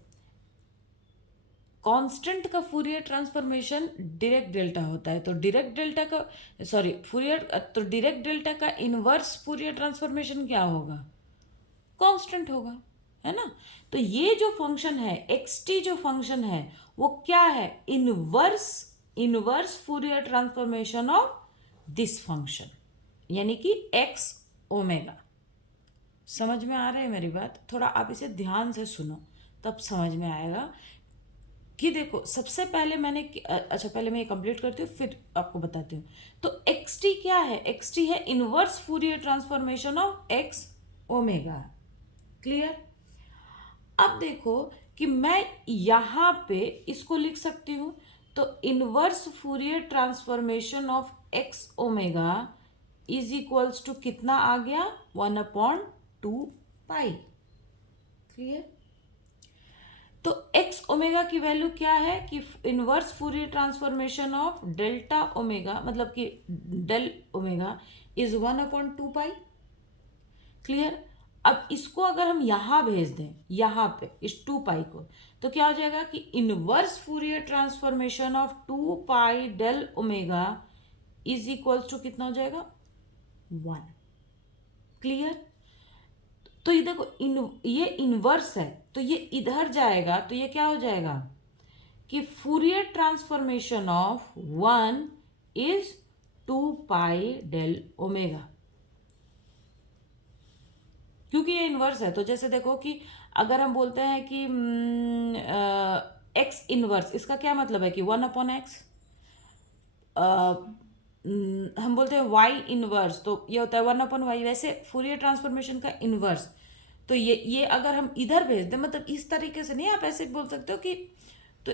कांस्टेंट का फूरियर ट्रांसफॉर्मेशन डायरेक्ट डेल्टा होता है, तो डायरेक्ट डेल्टा का, सॉरी, फूरियर, तो डायरेक्ट डेल्टा का इनवर्स फूरियर ट्रांसफॉर्मेशन क्या होगा? कांस्टेंट होगा, है ना। तो ये जो फंक्शन है xt, जो फंक्शन है वो क्या है? Inverse Fourier transformation of this function, यानी कि x ओमेगा। समझ में आ रहा है मेरी बात? थोड़ा आप इसे ध्यान से सुनो, तब समझ में आएगा कि देखो, सबसे पहले मैंने, अच्छा पहले मैं ये कंप्लीट करती हूँ फिर आपको बताती हूँ। तो xt क्या है? xt है inverse Fourier transformation of x omega. Clear? अब देखो कि मैं यहाँ पे इसको लिख सकती हूँ, तो inverse Fourier transformation of x omega is equals to कितना आ गया, 1/2 पाई। क्लियर? तो एक्स ओमेगा की वैल्यू क्या है कि inverse Fourier transformation of delta omega, मतलब कि del omega is 1/2 pi. Clear? अब इसको अगर हम यहां भेज दें, यहां पे इस 2 पाई को, तो क्या हो जाएगा कि inverse Fourier transformation of 2 pi del omega is equals to कितना हो जाएगा, 1। क्लियर? तो ये देखो ये इनवर्स है, तो ये इधर जाएगा, तो ये क्या हो जाएगा कि Fourier transformation of 1 is 2 pi del omega, क्योंकि ये इनवर्स है। तो जैसे देखो कि अगर हम बोलते हैं कि एक्स इनवर्स, इसका क्या मतलब है कि 1/x, हम बोलते हैं वाई इनवर्स, तो ये होता है 1/y। वैसे फूरियर ट्रांसफॉर्मेशन का इनवर्स, तो ये अगर हम इधर भेज दें, मतलब इस तरीके से नहीं, आप ऐसे बोल सकते हो कि तो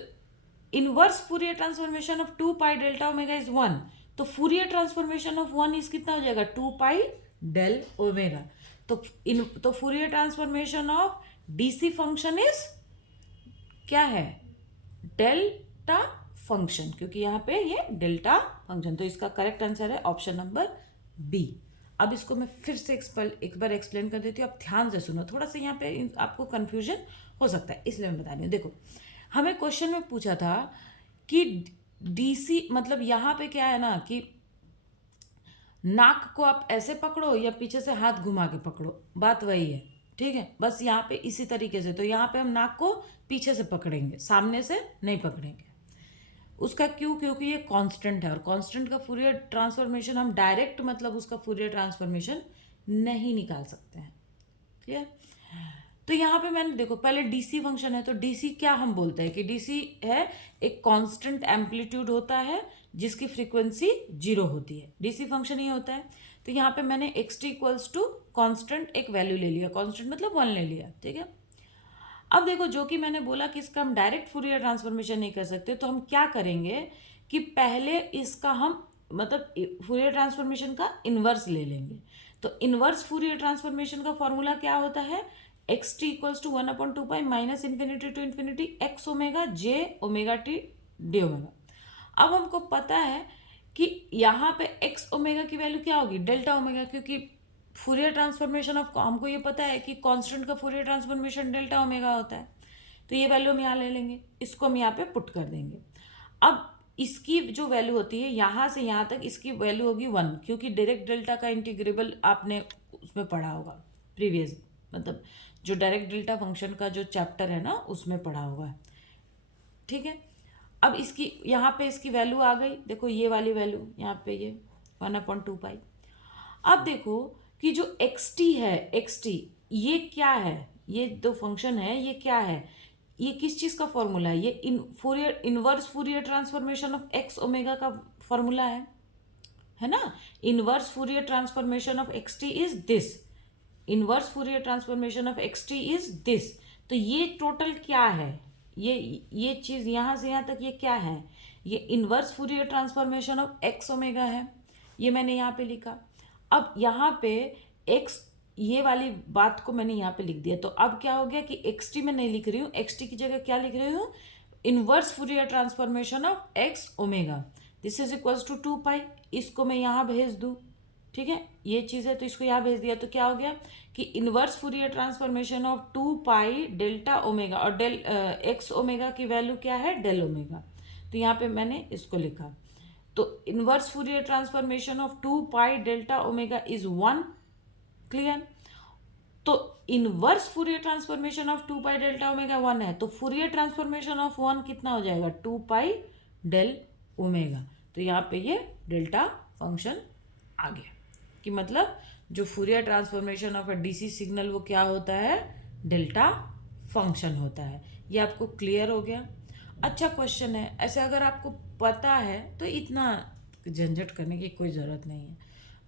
inverse Fourier transformation of 2 pi delta omega is 1, तो फूरियर ट्रांसफॉर्मेशन ऑफ 1 इज कितना हो जाएगा, 2 पाई डेल ओमेगा। तो Fourier transformation of DC function is क्या है, डेल्टा फंक्शन, क्योंकि यहाँ पे ये डेल्टा फंक्शन, तो इसका करेक्ट आंसर है ऑप्शन नंबर बी। अब इसको मैं फिर से एक बार एक्सप्लेन कर देती हूँ, आप ध्यान से सुनो, थोड़ा सा यहाँ पे आपको कंफ्यूजन हो सकता है, इसलिए मैं बता रही हूँ। देखो, हमें क्वेश्चन में पूछा था कि डीसी, मतलब यहाँ पे क्या है ना कि नाक को आप ऐसे पकड़ो या पीछे से हाथ घुमा के पकड़ो, बात वही है। ठीक है, बस यहाँ पे इसी तरीके से, तो यहाँ पे हम नाक को पीछे से पकड़ेंगे, सामने से नहीं पकड़ेंगे। उसका क्यों, क्योंकि ये कांस्टेंट है, और कांस्टेंट का फूरियर ट्रांसफॉर्मेशन हम डायरेक्ट, मतलब उसका फूरियर ट्रांसफॉर्मेशन नहीं निकाल सकते हैं। क्लियर? तो यहाँ पे मैंने देखो, पहले डीसी फंक्शन है, तो डीसी क्या हम बोलते हैं कि डीसी है एक कांस्टेंट एम्पलीट्यूड होता है जिसकी फ्रीक्वेंसी 0 होती है, डीसी फंक्शन ये होता है। तो यहाँ पे मैंने x t equals to constant एक वैल्यू ले लिया, कॉन्स्टेंट मतलब 1 ले लिया। ठीक है, अब देखो, जो कि मैंने बोला कि इसका हम डायरेक्ट फूरियर ट्रांसफॉर्मेशन नहीं कर सकते, तो हम क्या करेंगे कि पहले इसका हम मतलब फूरियर ट्रांसफॉर्मेशन का इन्वर्स ले लेंगे। तो इन्वर्स फूरियर ट्रांसफॉर्मेशन का फॉर्मूला क्या होता है, x t equals to 1/2 pi minus infinity to infinity x omega j omega t d omega. अब हमको पता है कि यहाँ पे एक्स ओमेगा की वैल्यू क्या होगी, डेल्टा ओमेगा, क्योंकि फूरियर ट्रांसफॉर्मेशन ऑफ, हमको ये पता है कि कांस्टेंट का फूरियर ट्रांसफॉर्मेशन डेल्टा ओमेगा होता है। तो ये वैल्यू हम यहाँ ले लेंगे, इसको हम यहाँ पे पुट कर देंगे। अब इसकी जो वैल्यू होती है यहाँ से यहाँ तक, इसकी वैल्यू होगी 1, क्योंकि डायरेक्ट डेल्टा का इंटीग्रेबल आपने उसमें पढ़ा होगा प्रीवियस, मतलब जो डायरेक्ट डेल्टा फंक्शन का जो चैप्टर है ना उसमें पढ़ा होगा। ठीक है, अब इसकी यहाँ पे इसकी वैल्यू आ गई, देखो ये वाली वैल्यू यहाँ पे, ये 1/2 पाई। अब देखो कि जो एक्स टी है, एक्स टी ये क्या है, ये जो फंक्शन है ये क्या है, ये किस चीज़ का फॉर्मूला है, ये Fourier inverse Fourier transformation of x omega का फॉर्मूला है ना। Inverse Fourier transformation of x t is this, inverse Fourier transformation of x t is this. तो ये टोटल क्या है, ये चीज़ यहाँ से यहाँ तक ये क्या है, ये inverse Fourier transformation of x omega है, ये मैंने यहाँ पे लिखा। अब यहाँ पे एक्स, ये वाली बात को मैंने यहाँ पे लिख दिया, तो अब क्या हो गया कि एक्स टी में नहीं लिख रही हूँ, एक्स टी की जगह क्या लिख रही हूँ, inverse Fourier transformation of x omega, this is equals to 2 pi. इसको मैं यहाँ भेज दूँ, ठीक है, ये चीज़ है, तो इसको यहाँ भेज दिया, तो क्या हो गया कि inverse Fourier transformation of 2 pi delta omega, और डेल एक्स ओमेगा की वैल्यू क्या है, डेल ओमेगा, तो यहाँ पे मैंने इसको लिखा। तो inverse Fourier transformation of 2 pi delta omega is 1। Clear? तो inverse Fourier transformation of 2 pi delta omega 1 है, तो फूरियर ट्रांसफॉर्मेशन ऑफ 1 कितना हो जाएगा, 2 पाई डेल ओमेगा। तो यहाँ पे ये डेल्टा फंक्शन आ गया, कि मतलब जो Fourier transformation of a DC signal वो क्या होता है, डेल्टा फंक्शन होता है। ये आपको क्लियर हो गया? अच्छा क्वेश्चन है, ऐसे अगर आपको पता है तो इतना झंझट करने की कोई ज़रूरत नहीं है।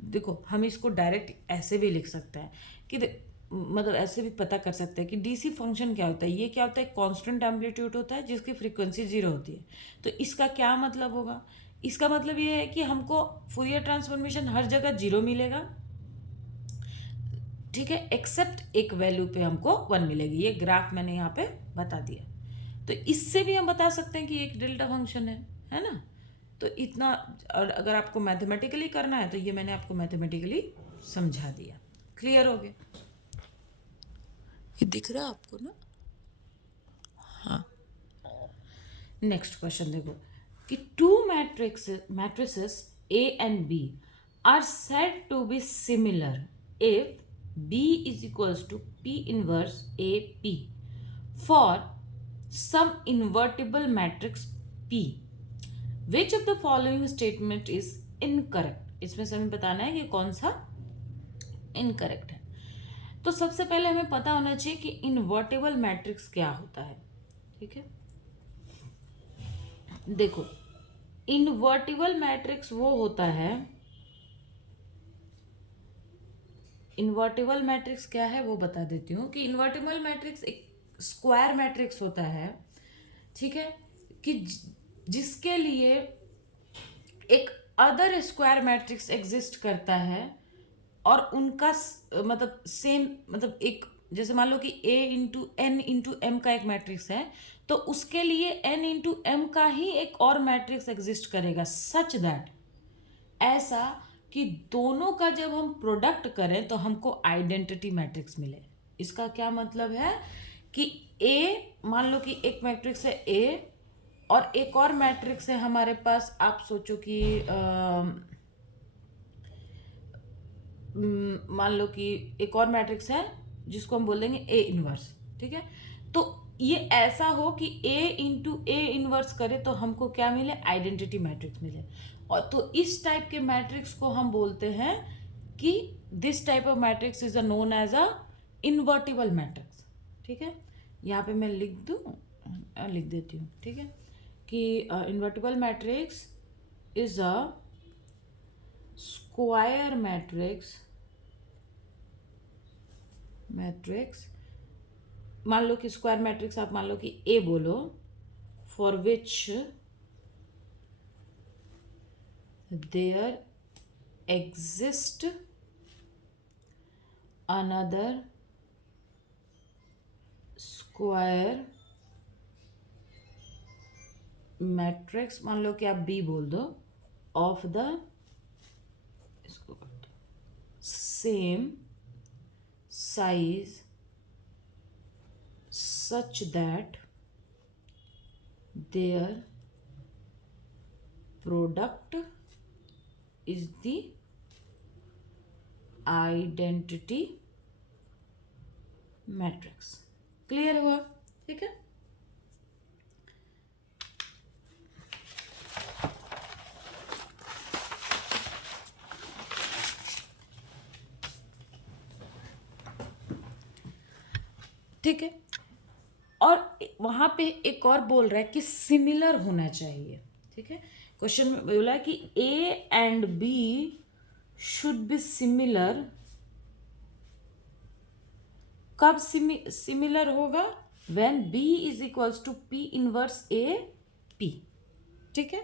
देखो, हम इसको डायरेक्ट ऐसे भी लिख सकते हैं कि मतलब ऐसे भी पता कर सकते हैं कि डीसी फंक्शन क्या होता है। ये क्या होता है, कांस्टेंट एम्पलीट्यूड होता है जिसकी फ्रीक्वेंसी 0 होती है। तो इसका क्या मतलब होगा, इसका मतलब ये है कि हमको फूरियर ट्रांसफॉर्मेशन हर जगह 0 मिलेगा, ठीक है, एक्सेप्ट एक वैल्यू पे हमको 1 मिलेगी। ये ग्राफ मैंने यहाँ पे बता दिया। तो इससे भी हम बता सकते हैं कि एक डेल्टा फंक्शन है ना। तो इतना, और अगर आपको मैथमेटिकली करना है तो ये मैंने आपको मैथमेटिकली समझा दिया। क्लियर हो गया, ये दिख रहा है आपको ना। हाँ, नेक्स्ट क्वेश्चन देखो कि two matrices A and B are said to be similar if B is equals to P inverse A P for some invertible matrix P, which of the following statement is incorrect. इसमें से हमें बताना है कि कौन सा इनकरेक्ट है। तो सबसे पहले हमें पता होना चाहिए कि इन्वर्टेबल मैट्रिक्स क्या होता है, ठीक है। देखो, इन्वर्टिबल मैट्रिक्स वो होता है, इन्वर्टिबल मैट्रिक्स क्या है वो बता देती हूँ कि इन्वर्टिबल मैट्रिक्स एक स्क्वायर मैट्रिक्स होता है, ठीक है, कि जिसके लिए एक अदर स्क्वायर मैट्रिक्स एग्जिस्ट करता है और उनका मतलब सेम, मतलब एक, जैसे मान लो कि a into n into m का एक मैट्रिक्स है, तो उसके लिए n इंटू एम का ही एक और मैट्रिक्स एग्जिस्ट करेगा, सच दैट, ऐसा कि दोनों का जब हम प्रोडक्ट करें तो हमको आइडेंटिटी मैट्रिक्स मिले। इसका क्या मतलब है कि a, मान लो कि एक मैट्रिक्स है a और एक और मैट्रिक्स है हमारे पास, आप सोचो कि मान लो कि एक और मैट्रिक्स है जिसको हम बोल देंगे ए इनवर्स, ठीक है। तो ये ऐसा हो कि ए इंटू ए इनवर्स करे तो हमको क्या मिले, आइडेंटिटी मैट्रिक्स मिले। और तो इस टाइप के मैट्रिक्स को हम बोलते हैं कि this type of matrix is known as a invertible matrix, ठीक है। यहाँ पे मैं लिख देती हूँ, ठीक है, कि invertible matrix is a square matrix मान लो कि स्क्वायर मैट्रिक्स आप मान लो कि ए बोलो, for which there exist another square matrix, मान लो कि आप बी बोल दो, ऑफ द, इसको same size such that their product is the identity matrix। क्लियर हुआ, ठीक है। ठीक है, और वहां पे एक और बोल रहा है कि सिमिलर होना चाहिए, ठीक है। क्वेश्चन में बोला है कि A and B should be similar. कब सिमिलर होगा, when B is equals to P inverse A P, ठीक है।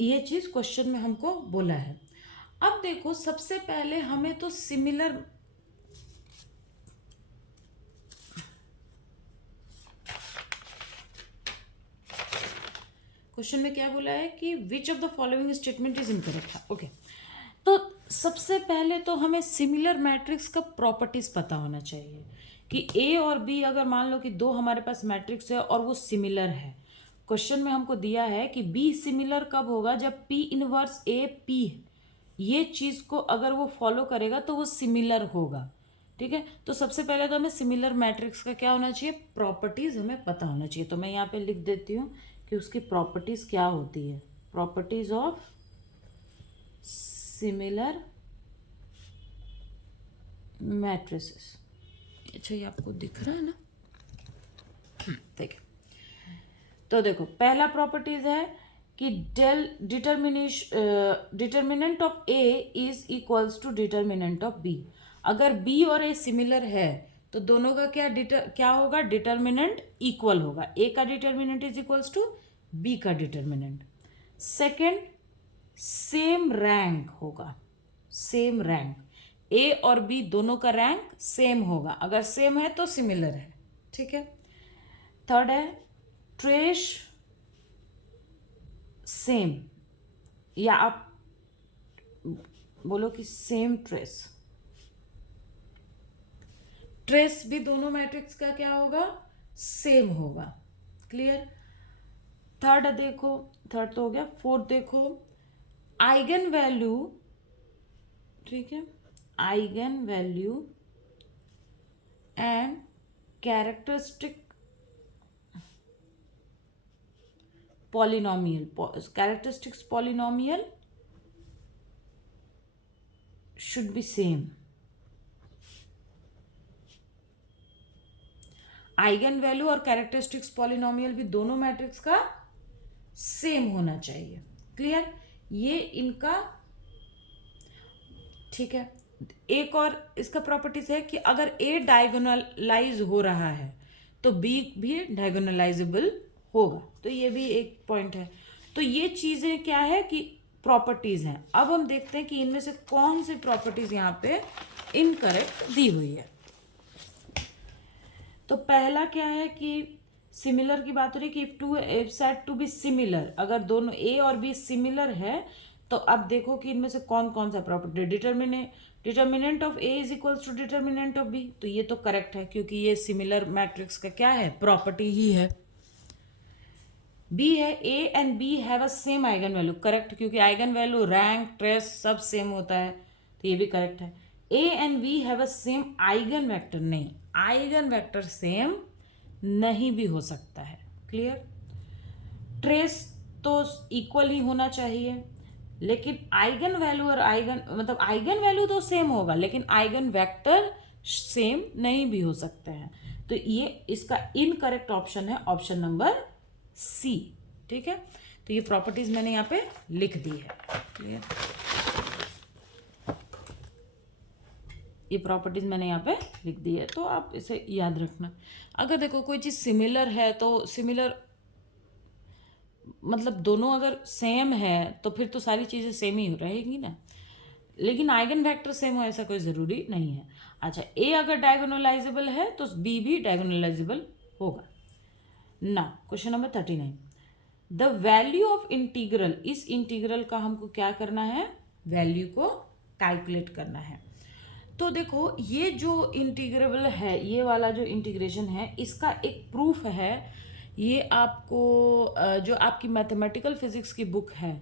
ये चीज क्वेश्चन में हमको बोला है। अब देखो, सबसे पहले हमें तो सिमिलर, क्वेश्चन में क्या बोला है कि विच of the following statement is incorrect, okay. तो सबसे पहले तो हमें सिमिलर मैट्रिक्स का प्रॉपर्टीज पता होना चाहिए कि ए और बी, अगर मान लो कि दो हमारे पास मैट्रिक्स है और वो सिमिलर है। क्वेश्चन में हमको दिया है कि बी सिमिलर कब होगा, जब पी इनवर्स ए पी, ये चीज को अगर वो फॉलो करेगा तो वो सिमिलर होगा, ठीक है। तो सबसे पहले तो हमें सिमिलर मैट्रिक्स का क्या होना चाहिए, प्रॉपर्टीज हमें पता होना चाहिए। तो मैं यहाँ पे लिख देती हूँ कि उसकी प्रॉपर्टीज क्या होती है, प्रॉपर्टीज ऑफ सिमिलर मैट्रिसेस। अच्छा, ये आपको दिख रहा है ना, ठीक है। तो देखो, पहला प्रॉपर्टीज है कि determinant of A is equals to determinant of B. अगर बी और ए सिमिलर है तो दोनों का क्या होगा, डिटर्मिनेंट इक्वल होगा। ए का determinant is equals to B का डिटर्मिनेंट। सेकेंड, सेम रैंक होगा, सेम रैंक, ए और बी दोनों का रैंक सेम होगा, अगर सेम है तो सिमिलर है, ठीक है। थर्ड है ट्रेस सेम, या आप बोलो कि सेम ट्रेस, ट्रेस भी दोनों मैट्रिक्स का क्या होगा, सेम होगा। क्लियर। थर्ड देखो, थर्ड तो हो गया। फोर्थ देखो, आइगन वैल्यू, ठीक है, eigen value and characteristic polynomial, characteristics polynomial should be same. Eigenvalue और कैरेक्टरिस्टिक्स पॉलिनोमियल भी दोनों मैट्रिक्स का सेम होना चाहिए। क्लियर। ये इनका, ठीक है। एक और इसका प्रॉपर्टीज है कि अगर ए डायगोनलाइज हो रहा है तो बी भी डायगोनलाइजेबल होगा, तो ये भी एक पॉइंट है। तो ये चीजें क्या है कि प्रॉपर्टीज हैं। अब हम देखते हैं कि इनमें से कौन सी प्रॉपर्टीज यहाँ पे इनकरेक्ट दी हुई है। तो पहला क्या है कि सिमिलर की बात हो रही है कि if said to be similar, अगर दोनों ए और बी सिमिलर है तो अब देखो कि इनमें से कौन कौन सा property, determinant of A is equals to determinant of B, तो ये तो करेक्ट है क्योंकि ये सिमिलर मैट्रिक्स का क्या है, प्रॉपर्टी ही है। बी है A and B have a same eigenvalue, correct, क्योंकि आइगन वैल्यू, रैंक, ट्रेस सब सेम होता है, तो ये भी करेक्ट है। A and B have a same eigenvector, नहीं, आइगन वेक्टर सेम नहीं भी हो सकता है। क्लियर। ट्रेस तो इक्वल ही होना चाहिए, लेकिन आइगन वैल्यू और आइगन वैल्यू तो सेम होगा लेकिन आइगन वेक्टर सेम नहीं भी हो सकते हैं, तो ये इसका इनकरेक्ट ऑप्शन है, ऑप्शन नंबर सी। ठीक है, तो ये प्रॉपर्टीज मैंने यहाँ पे लिख दी है। क्लियर। ये प्रॉपर्टीज मैंने यहाँ पे लिख दी है, तो आप इसे याद रखना। अगर देखो कोई चीज़ सिमिलर है तो सिमिलर मतलब दोनों अगर सेम है तो फिर तो सारी चीज़ें सेम ही रहेगी ना, लेकिन आइगन वेक्टर सेम हो ऐसा कोई ज़रूरी नहीं है। अच्छा, ए अगर डायगोनलाइजेबल है तो बी भी डायगोनलाइजेबल होगा ना। Question number 39, the value of integral, इस इंटीग्रल का हमको क्या करना है, वैल्यू को कैलकुलेट करना है। तो देखो ये जो इंटीग्रेबल है, ये वाला जो इंटीग्रेशन है, इसका एक प्रूफ है। ये आपको जो आपकी मैथमेटिकल फिजिक्स की बुक है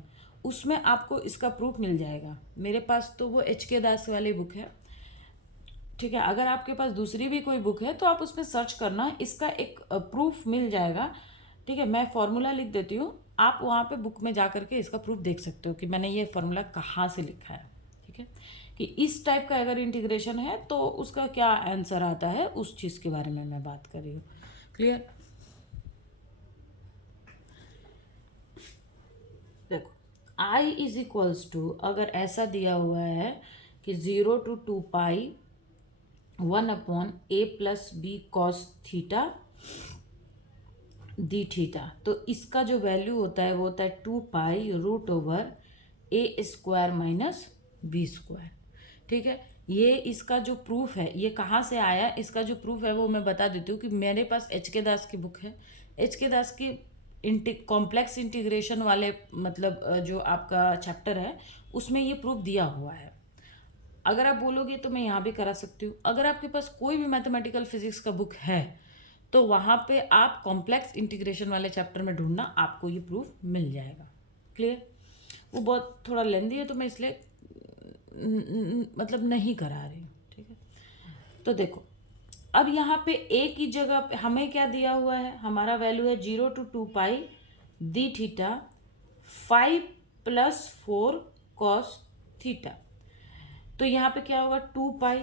उसमें आपको इसका प्रूफ मिल जाएगा। मेरे पास तो वो HK दास वाली बुक है, ठीक है। अगर आपके पास दूसरी भी कोई बुक है तो आप उसमें सर्च करना, इसका एक प्रूफ मिल जाएगा। ठीक है, मैं फॉर्मूला लिख देती हूँ, आप वहाँ पे बुक में जा करके इसका प्रूफ देख सकते हो कि मैंने ये फॉर्मूला कहाँ से लिखा है। ठीक है, कि इस टाइप का अगर इंटीग्रेशन है तो उसका क्या आंसर आता है, उस चीज़ के बारे में मैं बात कर रही हूँ। क्लियर। देखो I इज इक्वल्स टू, अगर ऐसा दिया हुआ है कि 0 to 2 pi 1/a plus b cos theta d theta, तो इसका जो वैल्यू होता है वो होता है 2 pi root over a square minus b square. ठीक है, ये इसका जो प्रूफ है, ये कहाँ से आया, इसका जो प्रूफ है वो मैं बता देती हूँ कि मेरे पास HK दास की बुक है। HK दास की कॉम्प्लेक्स इंटीग्रेशन वाले मतलब जो आपका चैप्टर है उसमें ये प्रूफ दिया हुआ है। अगर आप बोलोगे तो मैं यहाँ भी करा सकती हूँ। अगर आपके पास कोई भी मैथमेटिकल फिजिक्स का बुक है तो वहाँ पे आप कॉम्प्लेक्स इंटीग्रेशन वाले चैप्टर में ढूंढना, आपको ये प्रूफ मिल जाएगा। क्लियर। वो बहुत थोड़ा लेंदी है तो मैं इसलिए मतलब नहीं करा रही हूँ। ठीक है, तो देखो अब यहाँ पे a की जगह पे हमें क्या दिया हुआ है, हमारा वैल्यू है 0 to 2 pi D theta 5 + 4 cos theta. तो यहाँ पे क्या होगा 2 पाई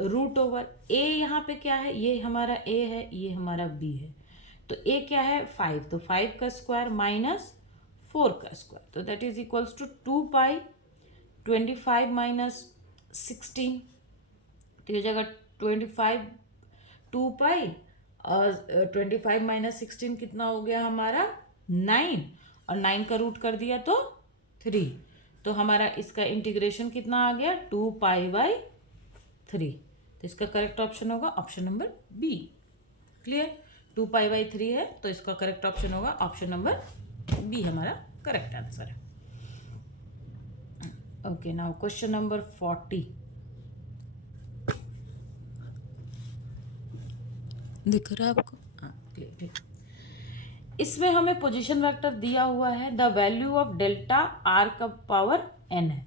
रूट ओवर a, यहाँ पे क्या है, ये हमारा a है, ये हमारा b है, तो a क्या है 5, तो 5 का स्क्वायर माइनस 4 का स्क्वायर, तो that is equals to 2 pi 25 minus 16। तो ये हो जाएगा 25 2 पाई और 25 माइनस 16 कितना हो गया हमारा 9, और 9 का रूट कर दिया तो 3, तो हमारा इसका इंटीग्रेशन कितना आ गया 2 पाई बाई 3। तो इसका करेक्ट ऑप्शन होगा option number B. Clear, 2 pi by 3 है तो इसका करेक्ट ऑप्शन होगा ऑप्शन नंबर बी, हमारा करेक्ट आंसर है। ओके, नाउ क्वेश्चन नंबर 40 दिख रहा है आपको? हाँ, क्लियर, ठीक। इसमें हमें पोजीशन वेक्टर दिया हुआ है, the value of delta R का पावर एन है।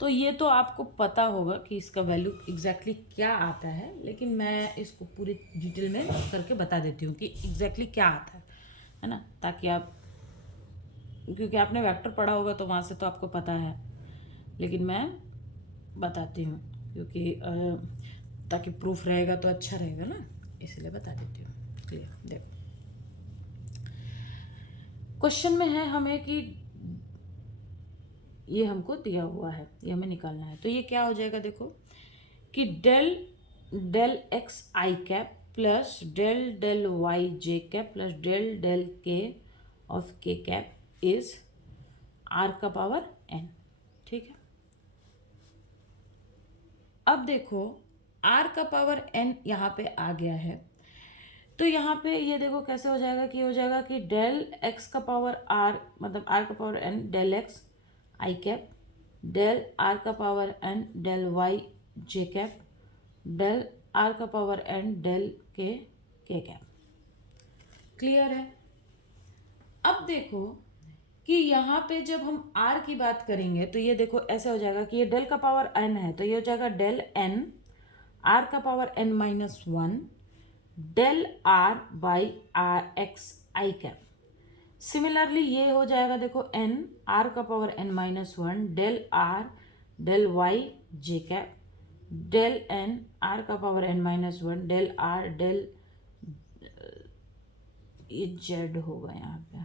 तो ये तो आपको पता होगा कि इसका वैल्यू एग्जैक्टली क्या आता है, लेकिन मैं इसको पूरी डिटेल में करके बता देती हूँ कि एग्जैक्टली क्या आता है ना, ताकि आप, क्योंकि आपने वेक्टर पढ़ा होगा तो वहाँ से तो आपको पता है, लेकिन मैं बताती हूँ क्योंकि ताकि प्रूफ रहेगा तो अच्छा रहेगा ना, इसलिए बता देती हूँ। क्लियर, देखो क्वेश्चन में है हमें कि ये हमको दिया हुआ है, ये हमें निकालना है। तो ये क्या हो जाएगा, देखो कि del x i cap plus del y j cap plus del के ऑफ के कैप इज आर का पावर एन। ठीक है, अब देखो आर का पावर एन यहाँ पे आ गया है, तो यहाँ पे ये देखो कैसे हो जाएगा कि हो जाएगा कि डेल एक्स का पावर आर, मतलब आर का power n del x i cap, del r का power n del y j cap, del r का power n del k cap. Clear है? अब देखो कि यहाँ पे जब हम आर की बात करेंगे तो ये देखो ऐसे हो जाएगा कि ये डेल का पावर एन है, तो ये हो जाएगा डेल एन आर का power n minus 1 del r by r x i cap. Similarly ये हो जाएगा देखो एन आर का power n minus 1 del r del y j cap del n r का power n minus 1 del r del, ये जेड होगा यहाँ पे,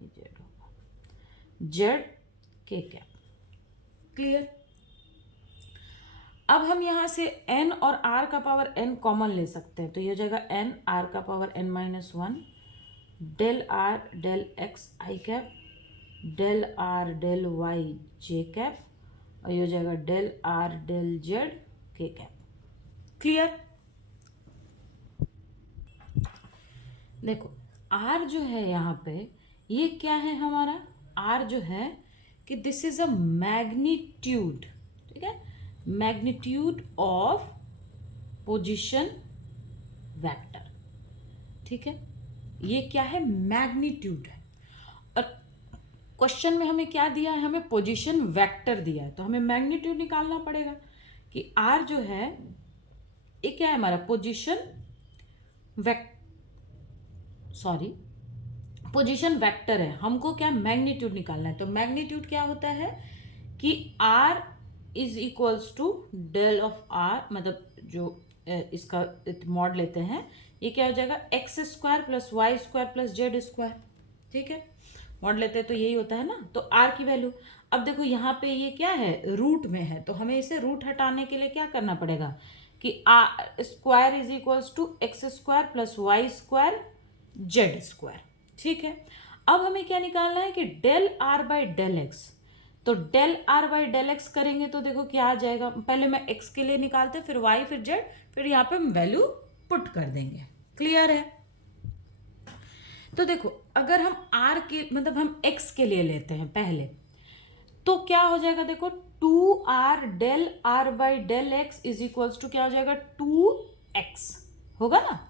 ये जेड होगा जेड के कैप। क्लियर, अब हम यहाँ से n और r का पावर n कॉमन ले सकते हैं, तो ये हो जाएगा n r का power n minus 1 del r del x i cap del r del y j cap, और ये हो जाएगा del r del z k cap. Clear, देखो r जो है यहाँ पे ये क्या है हमारा, r जो है कि दिस इज अ मैग्नीट्यूड। ठीक है, मैग्नीट्यूड ऑफ पोजीशन वेक्टर। ठीक है, ये क्या है, मैग्नीट्यूड है, और क्वेश्चन में हमें क्या दिया है, हमें पोजीशन वेक्टर दिया है, तो हमें मैग्नीट्यूड निकालना पड़ेगा कि आर जो है ये क्या है हमारा पोजीशन पोजीशन वेक्टर है, हमको क्या मैग्नीट्यूड निकालना है। तो मैग्नीट्यूड क्या होता है कि r is equals to del of r, मतलब जो इसका मॉड लेते हैं, ये क्या हो जाएगा x square plus y square plus z square. ठीक है, मॉड लेते हैं तो यही होता है ना। तो आर की वैल्यू, अब देखो यहाँ पे ये क्या है रूट में है, तो हमें इसे रूट हटाने के लिए क्या करना पड़ेगा कि r square is equals to x square plus y square z square. ठीक है, अब हमें क्या निकालना है कि del r by del x, तो del r by del x करेंगे तो देखो क्या आ जाएगा, पहले मैं एक्स के लिए निकालते फिर वाई फिर जेड, फिर यहाँ पे हम वैल्यू पुट कर देंगे। क्लियर है? तो देखो अगर हम आर के मतलब हम एक्स के लिए लेते हैं पहले, तो क्या हो जाएगा देखो 2r del r by del x is equals to क्या हो जाएगा 2x होगा ना।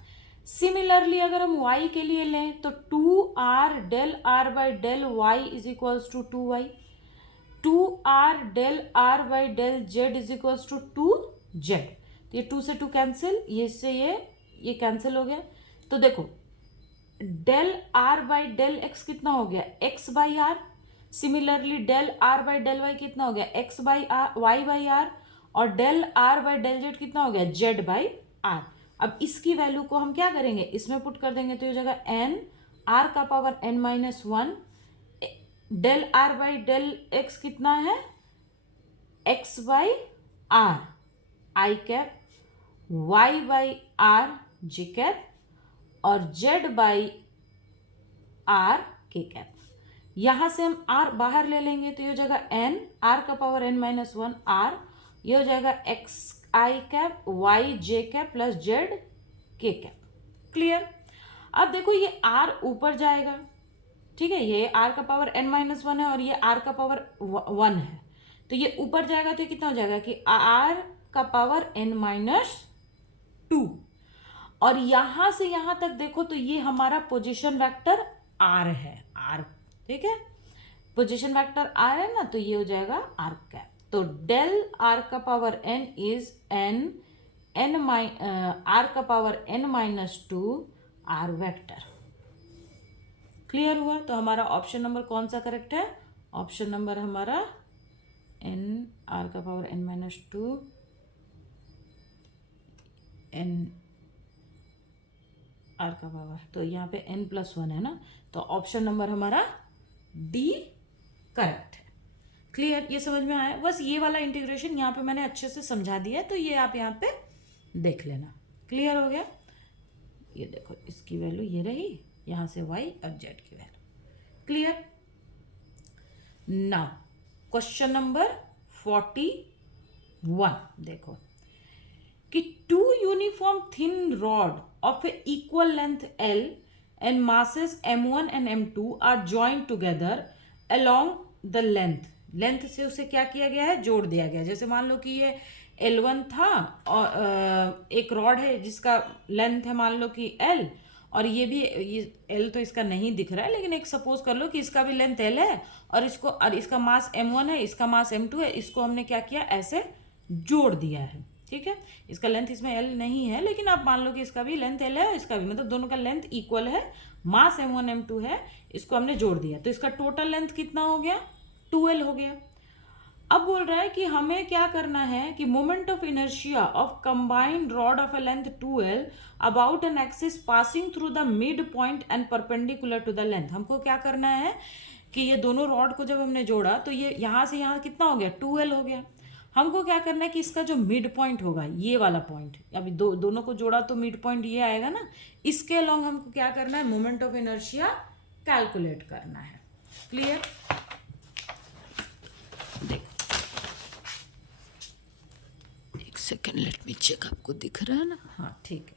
सिमिलरली अगर हम y के लिए लें तो 2r del r by del y is equals to 2y, 2r del r by del z is equals to 2z। तो ये 2 से 2 कैंसिल, ये से ये कैंसिल हो गया। तो देखो del r by del x कितना हो गया x by r, similarly del r by del y कितना हो गया x by r y by r, और del r by del z कितना हो गया z बाई आर। अब इसकी वैल्यू को हम क्या करेंगे इसमें पुट कर देंगे, तो ये जगह n आर का power n minus 1 del r by del x कितना है x by r i cap y by r j cap और z by r k cap. यहां से हम आर बाहर ले लेंगे तो ये हो जाएगा एन, आर का power n minus one r, ये हो जाएगा x i cap y j cap plus z k cap. Clear. अब देखो ये आर ऊपर जाएगा, ठीक है, ये आर का पावर एन माइनस वन है और ये आर का पावर वन है, तो ये ऊपर जाएगा तो ये कितना हो जाएगा कि आर का पावर एन माइनस टू, और यहां से यहां तक देखो तो ये हमारा पोजीशन वेक्टर आर है, आर, ठीक है, पोजीशन वेक्टर आर है ना, तो ये हो जाएगा आर कैप। तो डेल आर का power n is n r का power n minus two r vector. Clear हुआ। तो हमारा ऑप्शन नंबर कौन सा करेक्ट है? ऑप्शन नंबर हमारा एन आर का power n minus two n r का पावर, तो यहाँ पे एन प्लस वन है ना, तो ऑप्शन नंबर हमारा डी करेक्ट है। क्लियर, ये समझ में आया? बस ये वाला इंटीग्रेशन यहाँ पे मैंने अच्छे से समझा दिया है, तो ये आप यहाँ पे देख लेना। क्लियर हो गया? ये देखो इसकी वैल्यू ये रही, यहाँ से y और z की value. Clear. Now question number 41 देखो कि two uniform thin rod of a equal length L and masses m1 and m2 are joined together along the length। Length से उसे क्या किया गया है? जोड़ दिया गया। जैसे मान लो कि ये L1 था और एक रॉड है जिसका लेंथ है मान लो कि L, और ये भी, ये L तो इसका नहीं दिख रहा है, लेकिन एक सपोज कर लो कि इसका भी लेंथ L है और इसका मास m1 है, इसका मास m2 है, इसको हमने क्या किया? ऐसे जोड़ दिया है, ठीक है। इसका लेंथ इसमें L नहीं है, लेकिन आप मान लो कि इसका भी लेंथ L है, इसका भी, मतलब दोनों का लेंथ इक्वल है, मास m1 m2 है, इसको हमने जोड़ दिया, तो इसका टोटल लेंथ कितना हो गया? 2L हो गया। अब बोल रहा है कि हमें क्या करना है कि moment of inertia of combined rod of a length 2L about an axis passing through the mid point and perpendicular to the length. हमको क्या करना है कि ये दोनों रॉड को जब हमने जोड़ा तो ये यहाँ से यहाँ कितना हो गया? 2L हो गया। हमको क्या करना है कि इसका जो मिड पॉइंट होगा, ये वाला पॉइंट, अभी दोनों को जोड़ा तो मिड पॉइंट ये आएगा ना, इसके अलॉन्ग हमको क्या करना है? मोमेंट ऑफ इनर्शिया कैलकुलेट करना है। क्लियर। एक सेकेंड, लेट मी चेक, आपको दिख रहा है ना? हाँ ठीक है।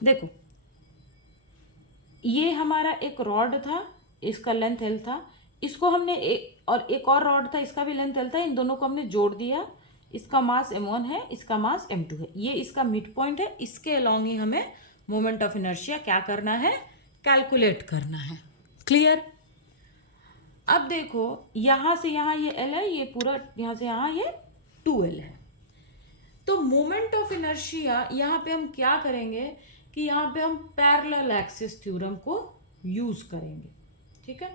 देखो ये हमारा एक रॉड था, इसका लेंथ L था, इसको हमने एक और रॉड था, इसका भी लेंथ L था, इन दोनों को हमने जोड़ दिया, इसका मास m1 है, इसका मास m2 है, ये इसका मिड पॉइंट है, इसके अलॉन्ग ही हमें मोमेंट ऑफ इनर्शिया क्या करना है? कैलकुलेट करना है। क्लियर। अब देखो यहां से यहां ये L है, ये पूरा यहां से यहां ये 2L है, तो मोमेंट ऑफ इनर्शिया यहाँ पे हम क्या करेंगे कि यहाँ पे हम पैरेलल एक्सिस थ्योरम को यूज करेंगे, ठीक है,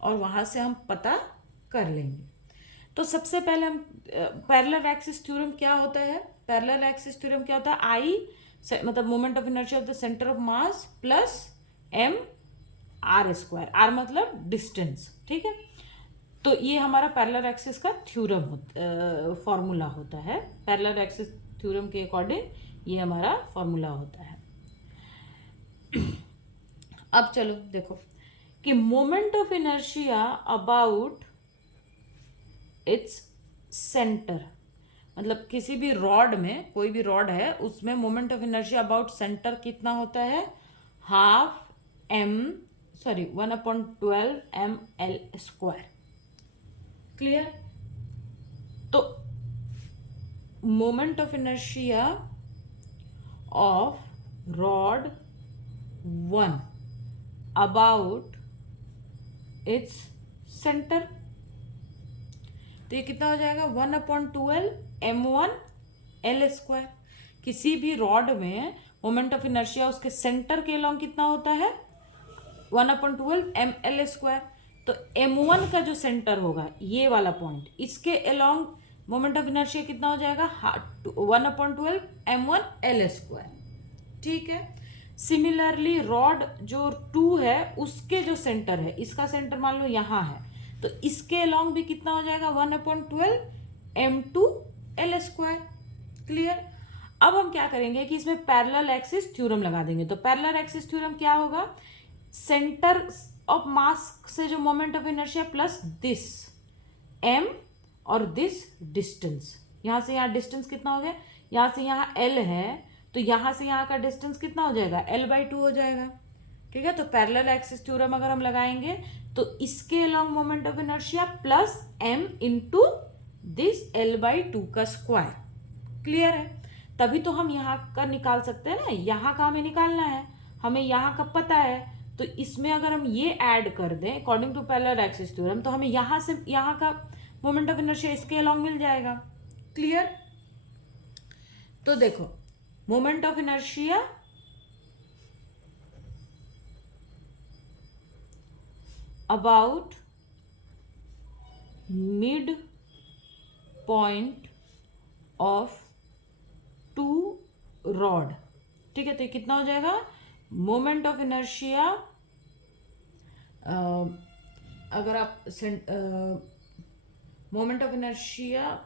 और वहां से हम पता कर लेंगे। तो सबसे पहले हम पैरेलल एक्सिस थ्योरम क्या होता है? पैरेलल एक्सिस थ्योरम क्या होता है? आई मतलब moment of inertia of the centre of mass plus m r square, r मतलब डिस्टेंस, ठीक है। तो ये हमारा पैरेलल एक्सिस का थ्योरम फॉर्मूला होता है। पैरेलल एक्सिस थ्योरम के अकॉर्डिंग ये हमारा फॉर्मूला होता है। अब चलो देखो कि moment of inertia about its centre, मतलब किसी भी रॉड में, कोई भी रॉड है उसमें moment of inertia about centre कितना होता है? 1/12 ml स्क्वायर। क्लियर। तो moment of inertia of rod 1 about its centre, तो ये कितना हो जाएगा? 1/12 m1 l स्क्वायर। किसी भी रॉड में मोमेंट ऑफ इनर्शिया उसके सेंटर के अलॉन्ग कितना होता है? 1/12 ml स्क्वायर। तो m1 का जो सेंटर होगा, ये वाला पॉइंट, इसके अलॉन्ग मोमेंट ऑफ इनर्शिया कितना हो जाएगा? 1/12 m1 l स्क्वायर, ठीक है। सिमिलरली रॉड जो 2 है उसके जो सेंटर है, इसका सेंटर मान लो यहाँ है, तो इसके अलॉन्ग भी कितना हो जाएगा? 1/12 m2 l स्क्वायर। क्लियर। अब हम क्या करेंगे कि इसमें पैरेलल एक्सिस थ्योरम लगा देंगे। तो पैरेलल एक्सिस थ्योरम क्या होगा, सेंटर ऑफ मास से जो moment of inertia plus this m और दिस डिस्टेंस, यहां से यहाँ डिस्टेंस कितना हो गया, यहाँ से यहाँ l है, तो यहाँ से यहाँ का डिस्टेंस कितना हो जाएगा, l/2 हो जाएगा। ठीक है, तो पैरेलल एक्सिस थ्योरम अगर हम लगाएंगे तो इसके along moment of inertia plus m into this l/2 का स्क्वायर। क्लियर है, तभी तो हम यहाँ का निकाल सकते हैं ना, यहाँ का हमें निकालना है, हमें यहाँ का पता है, तो इसमें अगर हम ये ऐड कर दें according to parallel axis theorem तो हमें यहाँ से यहाँ का मोमेंट ऑफ इनर्शिया इसके अलोंग मिल जाएगा। क्लियर, तो देखो moment of inertia about mid point of two rod. ठीक है, तो ये कितना हो जाएगा, मोमेंट ऑफ इनर्शिया अगर आप मोमेंट ऑफ इनर्शिया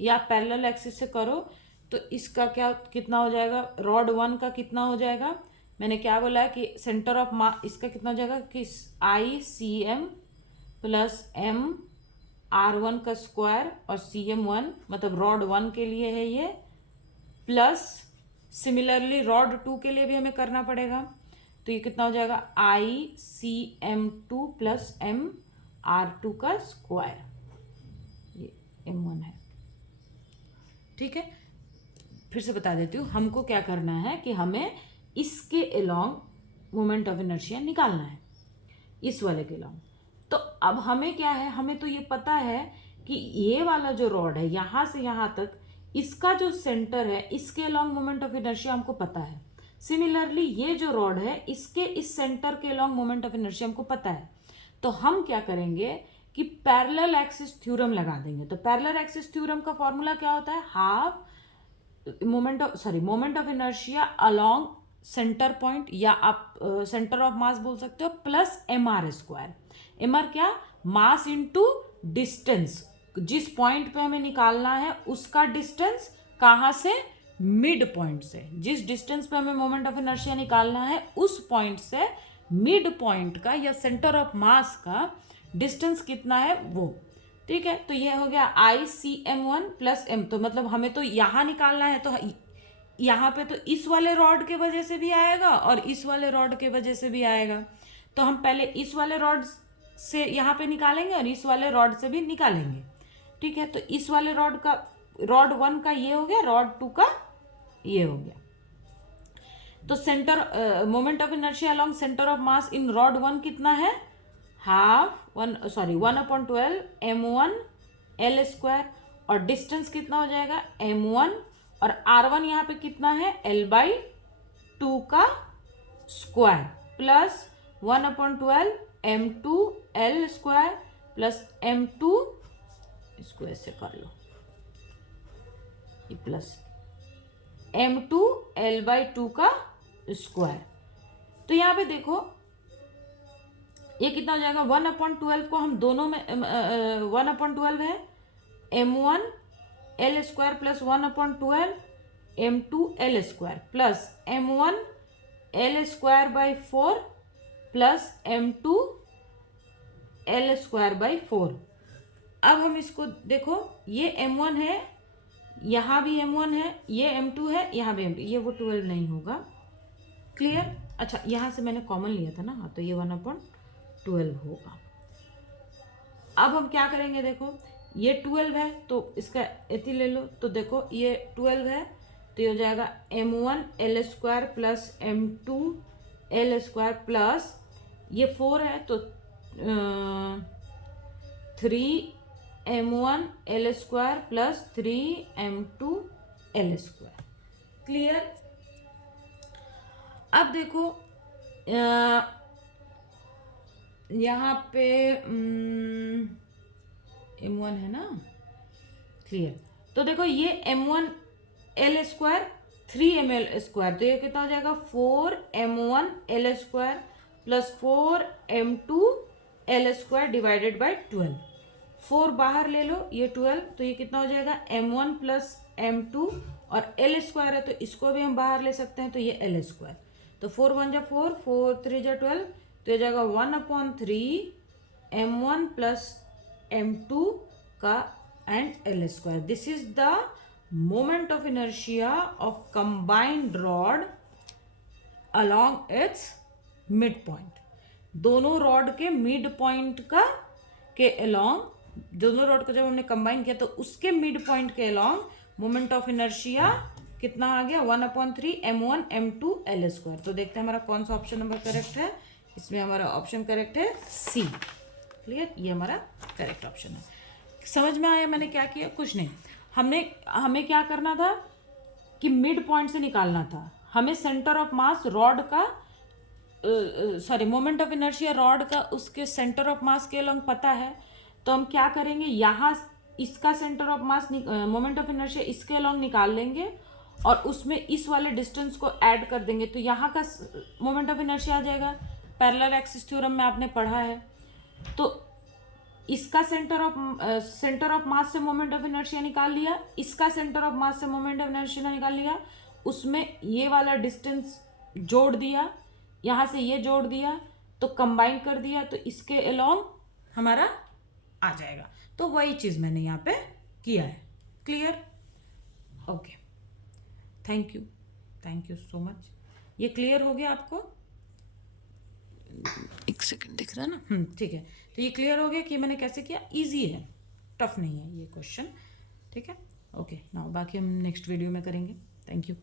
या पैरेलल एक्सिस से करो तो इसका क्या कितना हो जाएगा, रॉड 1 का कितना हो जाएगा, मैंने क्या बोला है कि सेंटर ऑफ मास इसका कितना हो जाएगा कि ICM प्लस MR1 का स्क्वायर और CM1 मतलब रॉड 1 के लिए है ये, प्लस सिमिलरली रॉड 2 के लिए भी हमें करना पड़ेगा, तो ये कितना हो जाएगा ICM2 प्लस MR2 का स्क्वायर, ये M1 है। ठीक है, फिर से बता देती हूँ, हमको क्या करना है कि हमें इसके अलोंग मोमेंट ऑफ इनर्शिया निकालना है, इस वाले के अलोंग। तो अब हमें क्या है, हमें तो ये पता है कि ये वाला जो रॉड है यहाँ से यहाँ तक इसका जो सेंटर है इसके अलोंग मोमेंट ऑफ इनर्शिया हमको पता है। सिमिलरली ये जो रॉड है इसके इस सेंटर के अलोंग मोमेंट ऑफ इनर्शिया हमको पता है। तो हम क्या करेंगे कि पैरेलल एक्सिस थ्योरम लगा देंगे। तो पैरेलल एक्सिस थ्योरम का फॉर्मूला क्या होता है, half moment of inertia along centre point या आप सेंटर ऑफ मास बोल सकते हो प्लस MR स्क्वायर। MR क्या, मास इनटू डिस्टेंस, जिस पॉइंट पे हमें निकालना है उसका डिस्टेंस कहाँ से, मिड पॉइंट से, जिस डिस्टेंस पे हमें मोमेंट ऑफ इनर्शिया निकालना है उस पॉइंट से मिड पॉइंट का या सेंटर ऑफ मास का डिस्टेंस कितना है वो। ठीक है, तो यह हो गया ICM1 प्लस M, तो मतलब हमें तो यहाँ निकालना है, तो यहाँ पे तो इस वाले रॉड के वजह से भी आएगा और इस वाले रॉड के वजह से भी आएगा, तो हम पहले इस वाले रॉड से यहाँ पे निकालेंगे और इस वाले रॉड से भी निकालेंगे। ठीक है, तो इस वाले रॉड का, रॉड 1 का ये हो गया, रॉड 2 का ये हो गया। तो centre moment of inertia along centre of mass in rod 1 कितना है, हाफ 1/12 M1 L स्क्वायर, और डिस्टेंस कितना हो जाएगा M1, और R1 यहाँ पे कितना है L/2 का square plus 1/12 M2 L square plus M2, इसको ऐसे कर लो, ये प्लस M2 L/2 का स्क्वायर। तो यहाँ पे देखो ये कितना हो जाएगा, 1/12 को हम दोनों में 1/12 है M1 L square plus 1/12 M2 L square plus M1 L square by 4 plus M2 L square by 4। अब हम इसको देखो, ये M1 है, यहाँ भी M1 है, ये M2 है, यहाँ भी M2, ये वो 12 नहीं होगा। क्लियर, अच्छा यहाँ से मैंने कॉमन लिया था ना, हाँ, तो ये 1/12 होगा। अब हम क्या करेंगे, देखो ये 12 है तो इसका एथी ले लो, तो देखो ये 12 है तो ये हो जाएगा M1 L square plus M2 L square plus ये 4 है तो 3M1 L square plus 3M2 L square. Clear, अब देखो यहाँ पे M1 है ना, क्लियर, तो देखो ये M1 L square 3ML square, तो ये कितना हो जाएगा 4M1 L square plus 4M2 L square divided by 12। 4 बाहर ले लो, ये 12, तो ये कितना हो जाएगा M1 प्लस M2 और एल स्क्वायर है तो इसको भी हम बाहर ले सकते हैं, तो ये एल स्क्वायर। तो 4 1 जा 4, 4 3 जा 12, तो ये जाएगा 1/3 m1 प्लस m2 का and L square. This is the moment of inertia of combined rod along its mid point. दोनों रॉड के मिड पॉइंट का के अलोंग, दोनों रॉड को जब हमने कंबाइन किया तो उसके मिड पॉइंट के अलोंग मोमेंट ऑफ इनर्शिया कितना आ गया, 1/3 m1 m2 एल स्क्वायर। तो देखते हैं हमारा कौन सा ऑप्शन नंबर करेक्ट है। इसमें हमारा ऑप्शन करेक्ट है सी। क्लियर, ये हमारा करेक्ट ऑप्शन है। समझ में आया मैंने क्या किया? कुछ नहीं, हमें क्या करना था कि मिड पॉइंट से निकालना था। हमें सेंटर ऑफ मास रॉड का sorry moment of inertia rod का उसके सेंटर ऑफ मास के अलोंग पता है, तो हम क्या करेंगे, यहाँ इसका centre of mass moment of inertia इसके अलोंग निकाल लेंगे और उसमें इस वाले डिस्टेंस को ऐड कर देंगे, तो यहाँ का मोमेंट ऑफ इनर्शिया आ जाएगा। पैरेलल एक्सिस थ्योरम में आपने पढ़ा है। तो इसका सेंटर ऑफ मास से मोमेंट ऑफ इनर्शिया निकाल लिया, इसका सेंटर ऑफ मास से मोमेंट ऑफ इनर्शिया निकाल लिया, उसमें ये वाला डिस्टेंस जोड़ दिया, यहाँ से ये जोड़ दिया, तो कंबाइन कर दिया, तो इसके अलोंग हमारा आ जाएगा। तो वही चीज़ मैंने यहाँ पे किया है। Clear? Okay, thank you so much. ये क्लियर हो गया आपको? एक सेकंड, दिख रहा है ना? ठीक है। तो ये क्लियर हो गया कि मैंने कैसे किया। इजी है, टफ नहीं है ये क्वेश्चन। ठीक है, ओके। नाउ बाकी हम नेक्स्ट वीडियो में करेंगे। Thank you.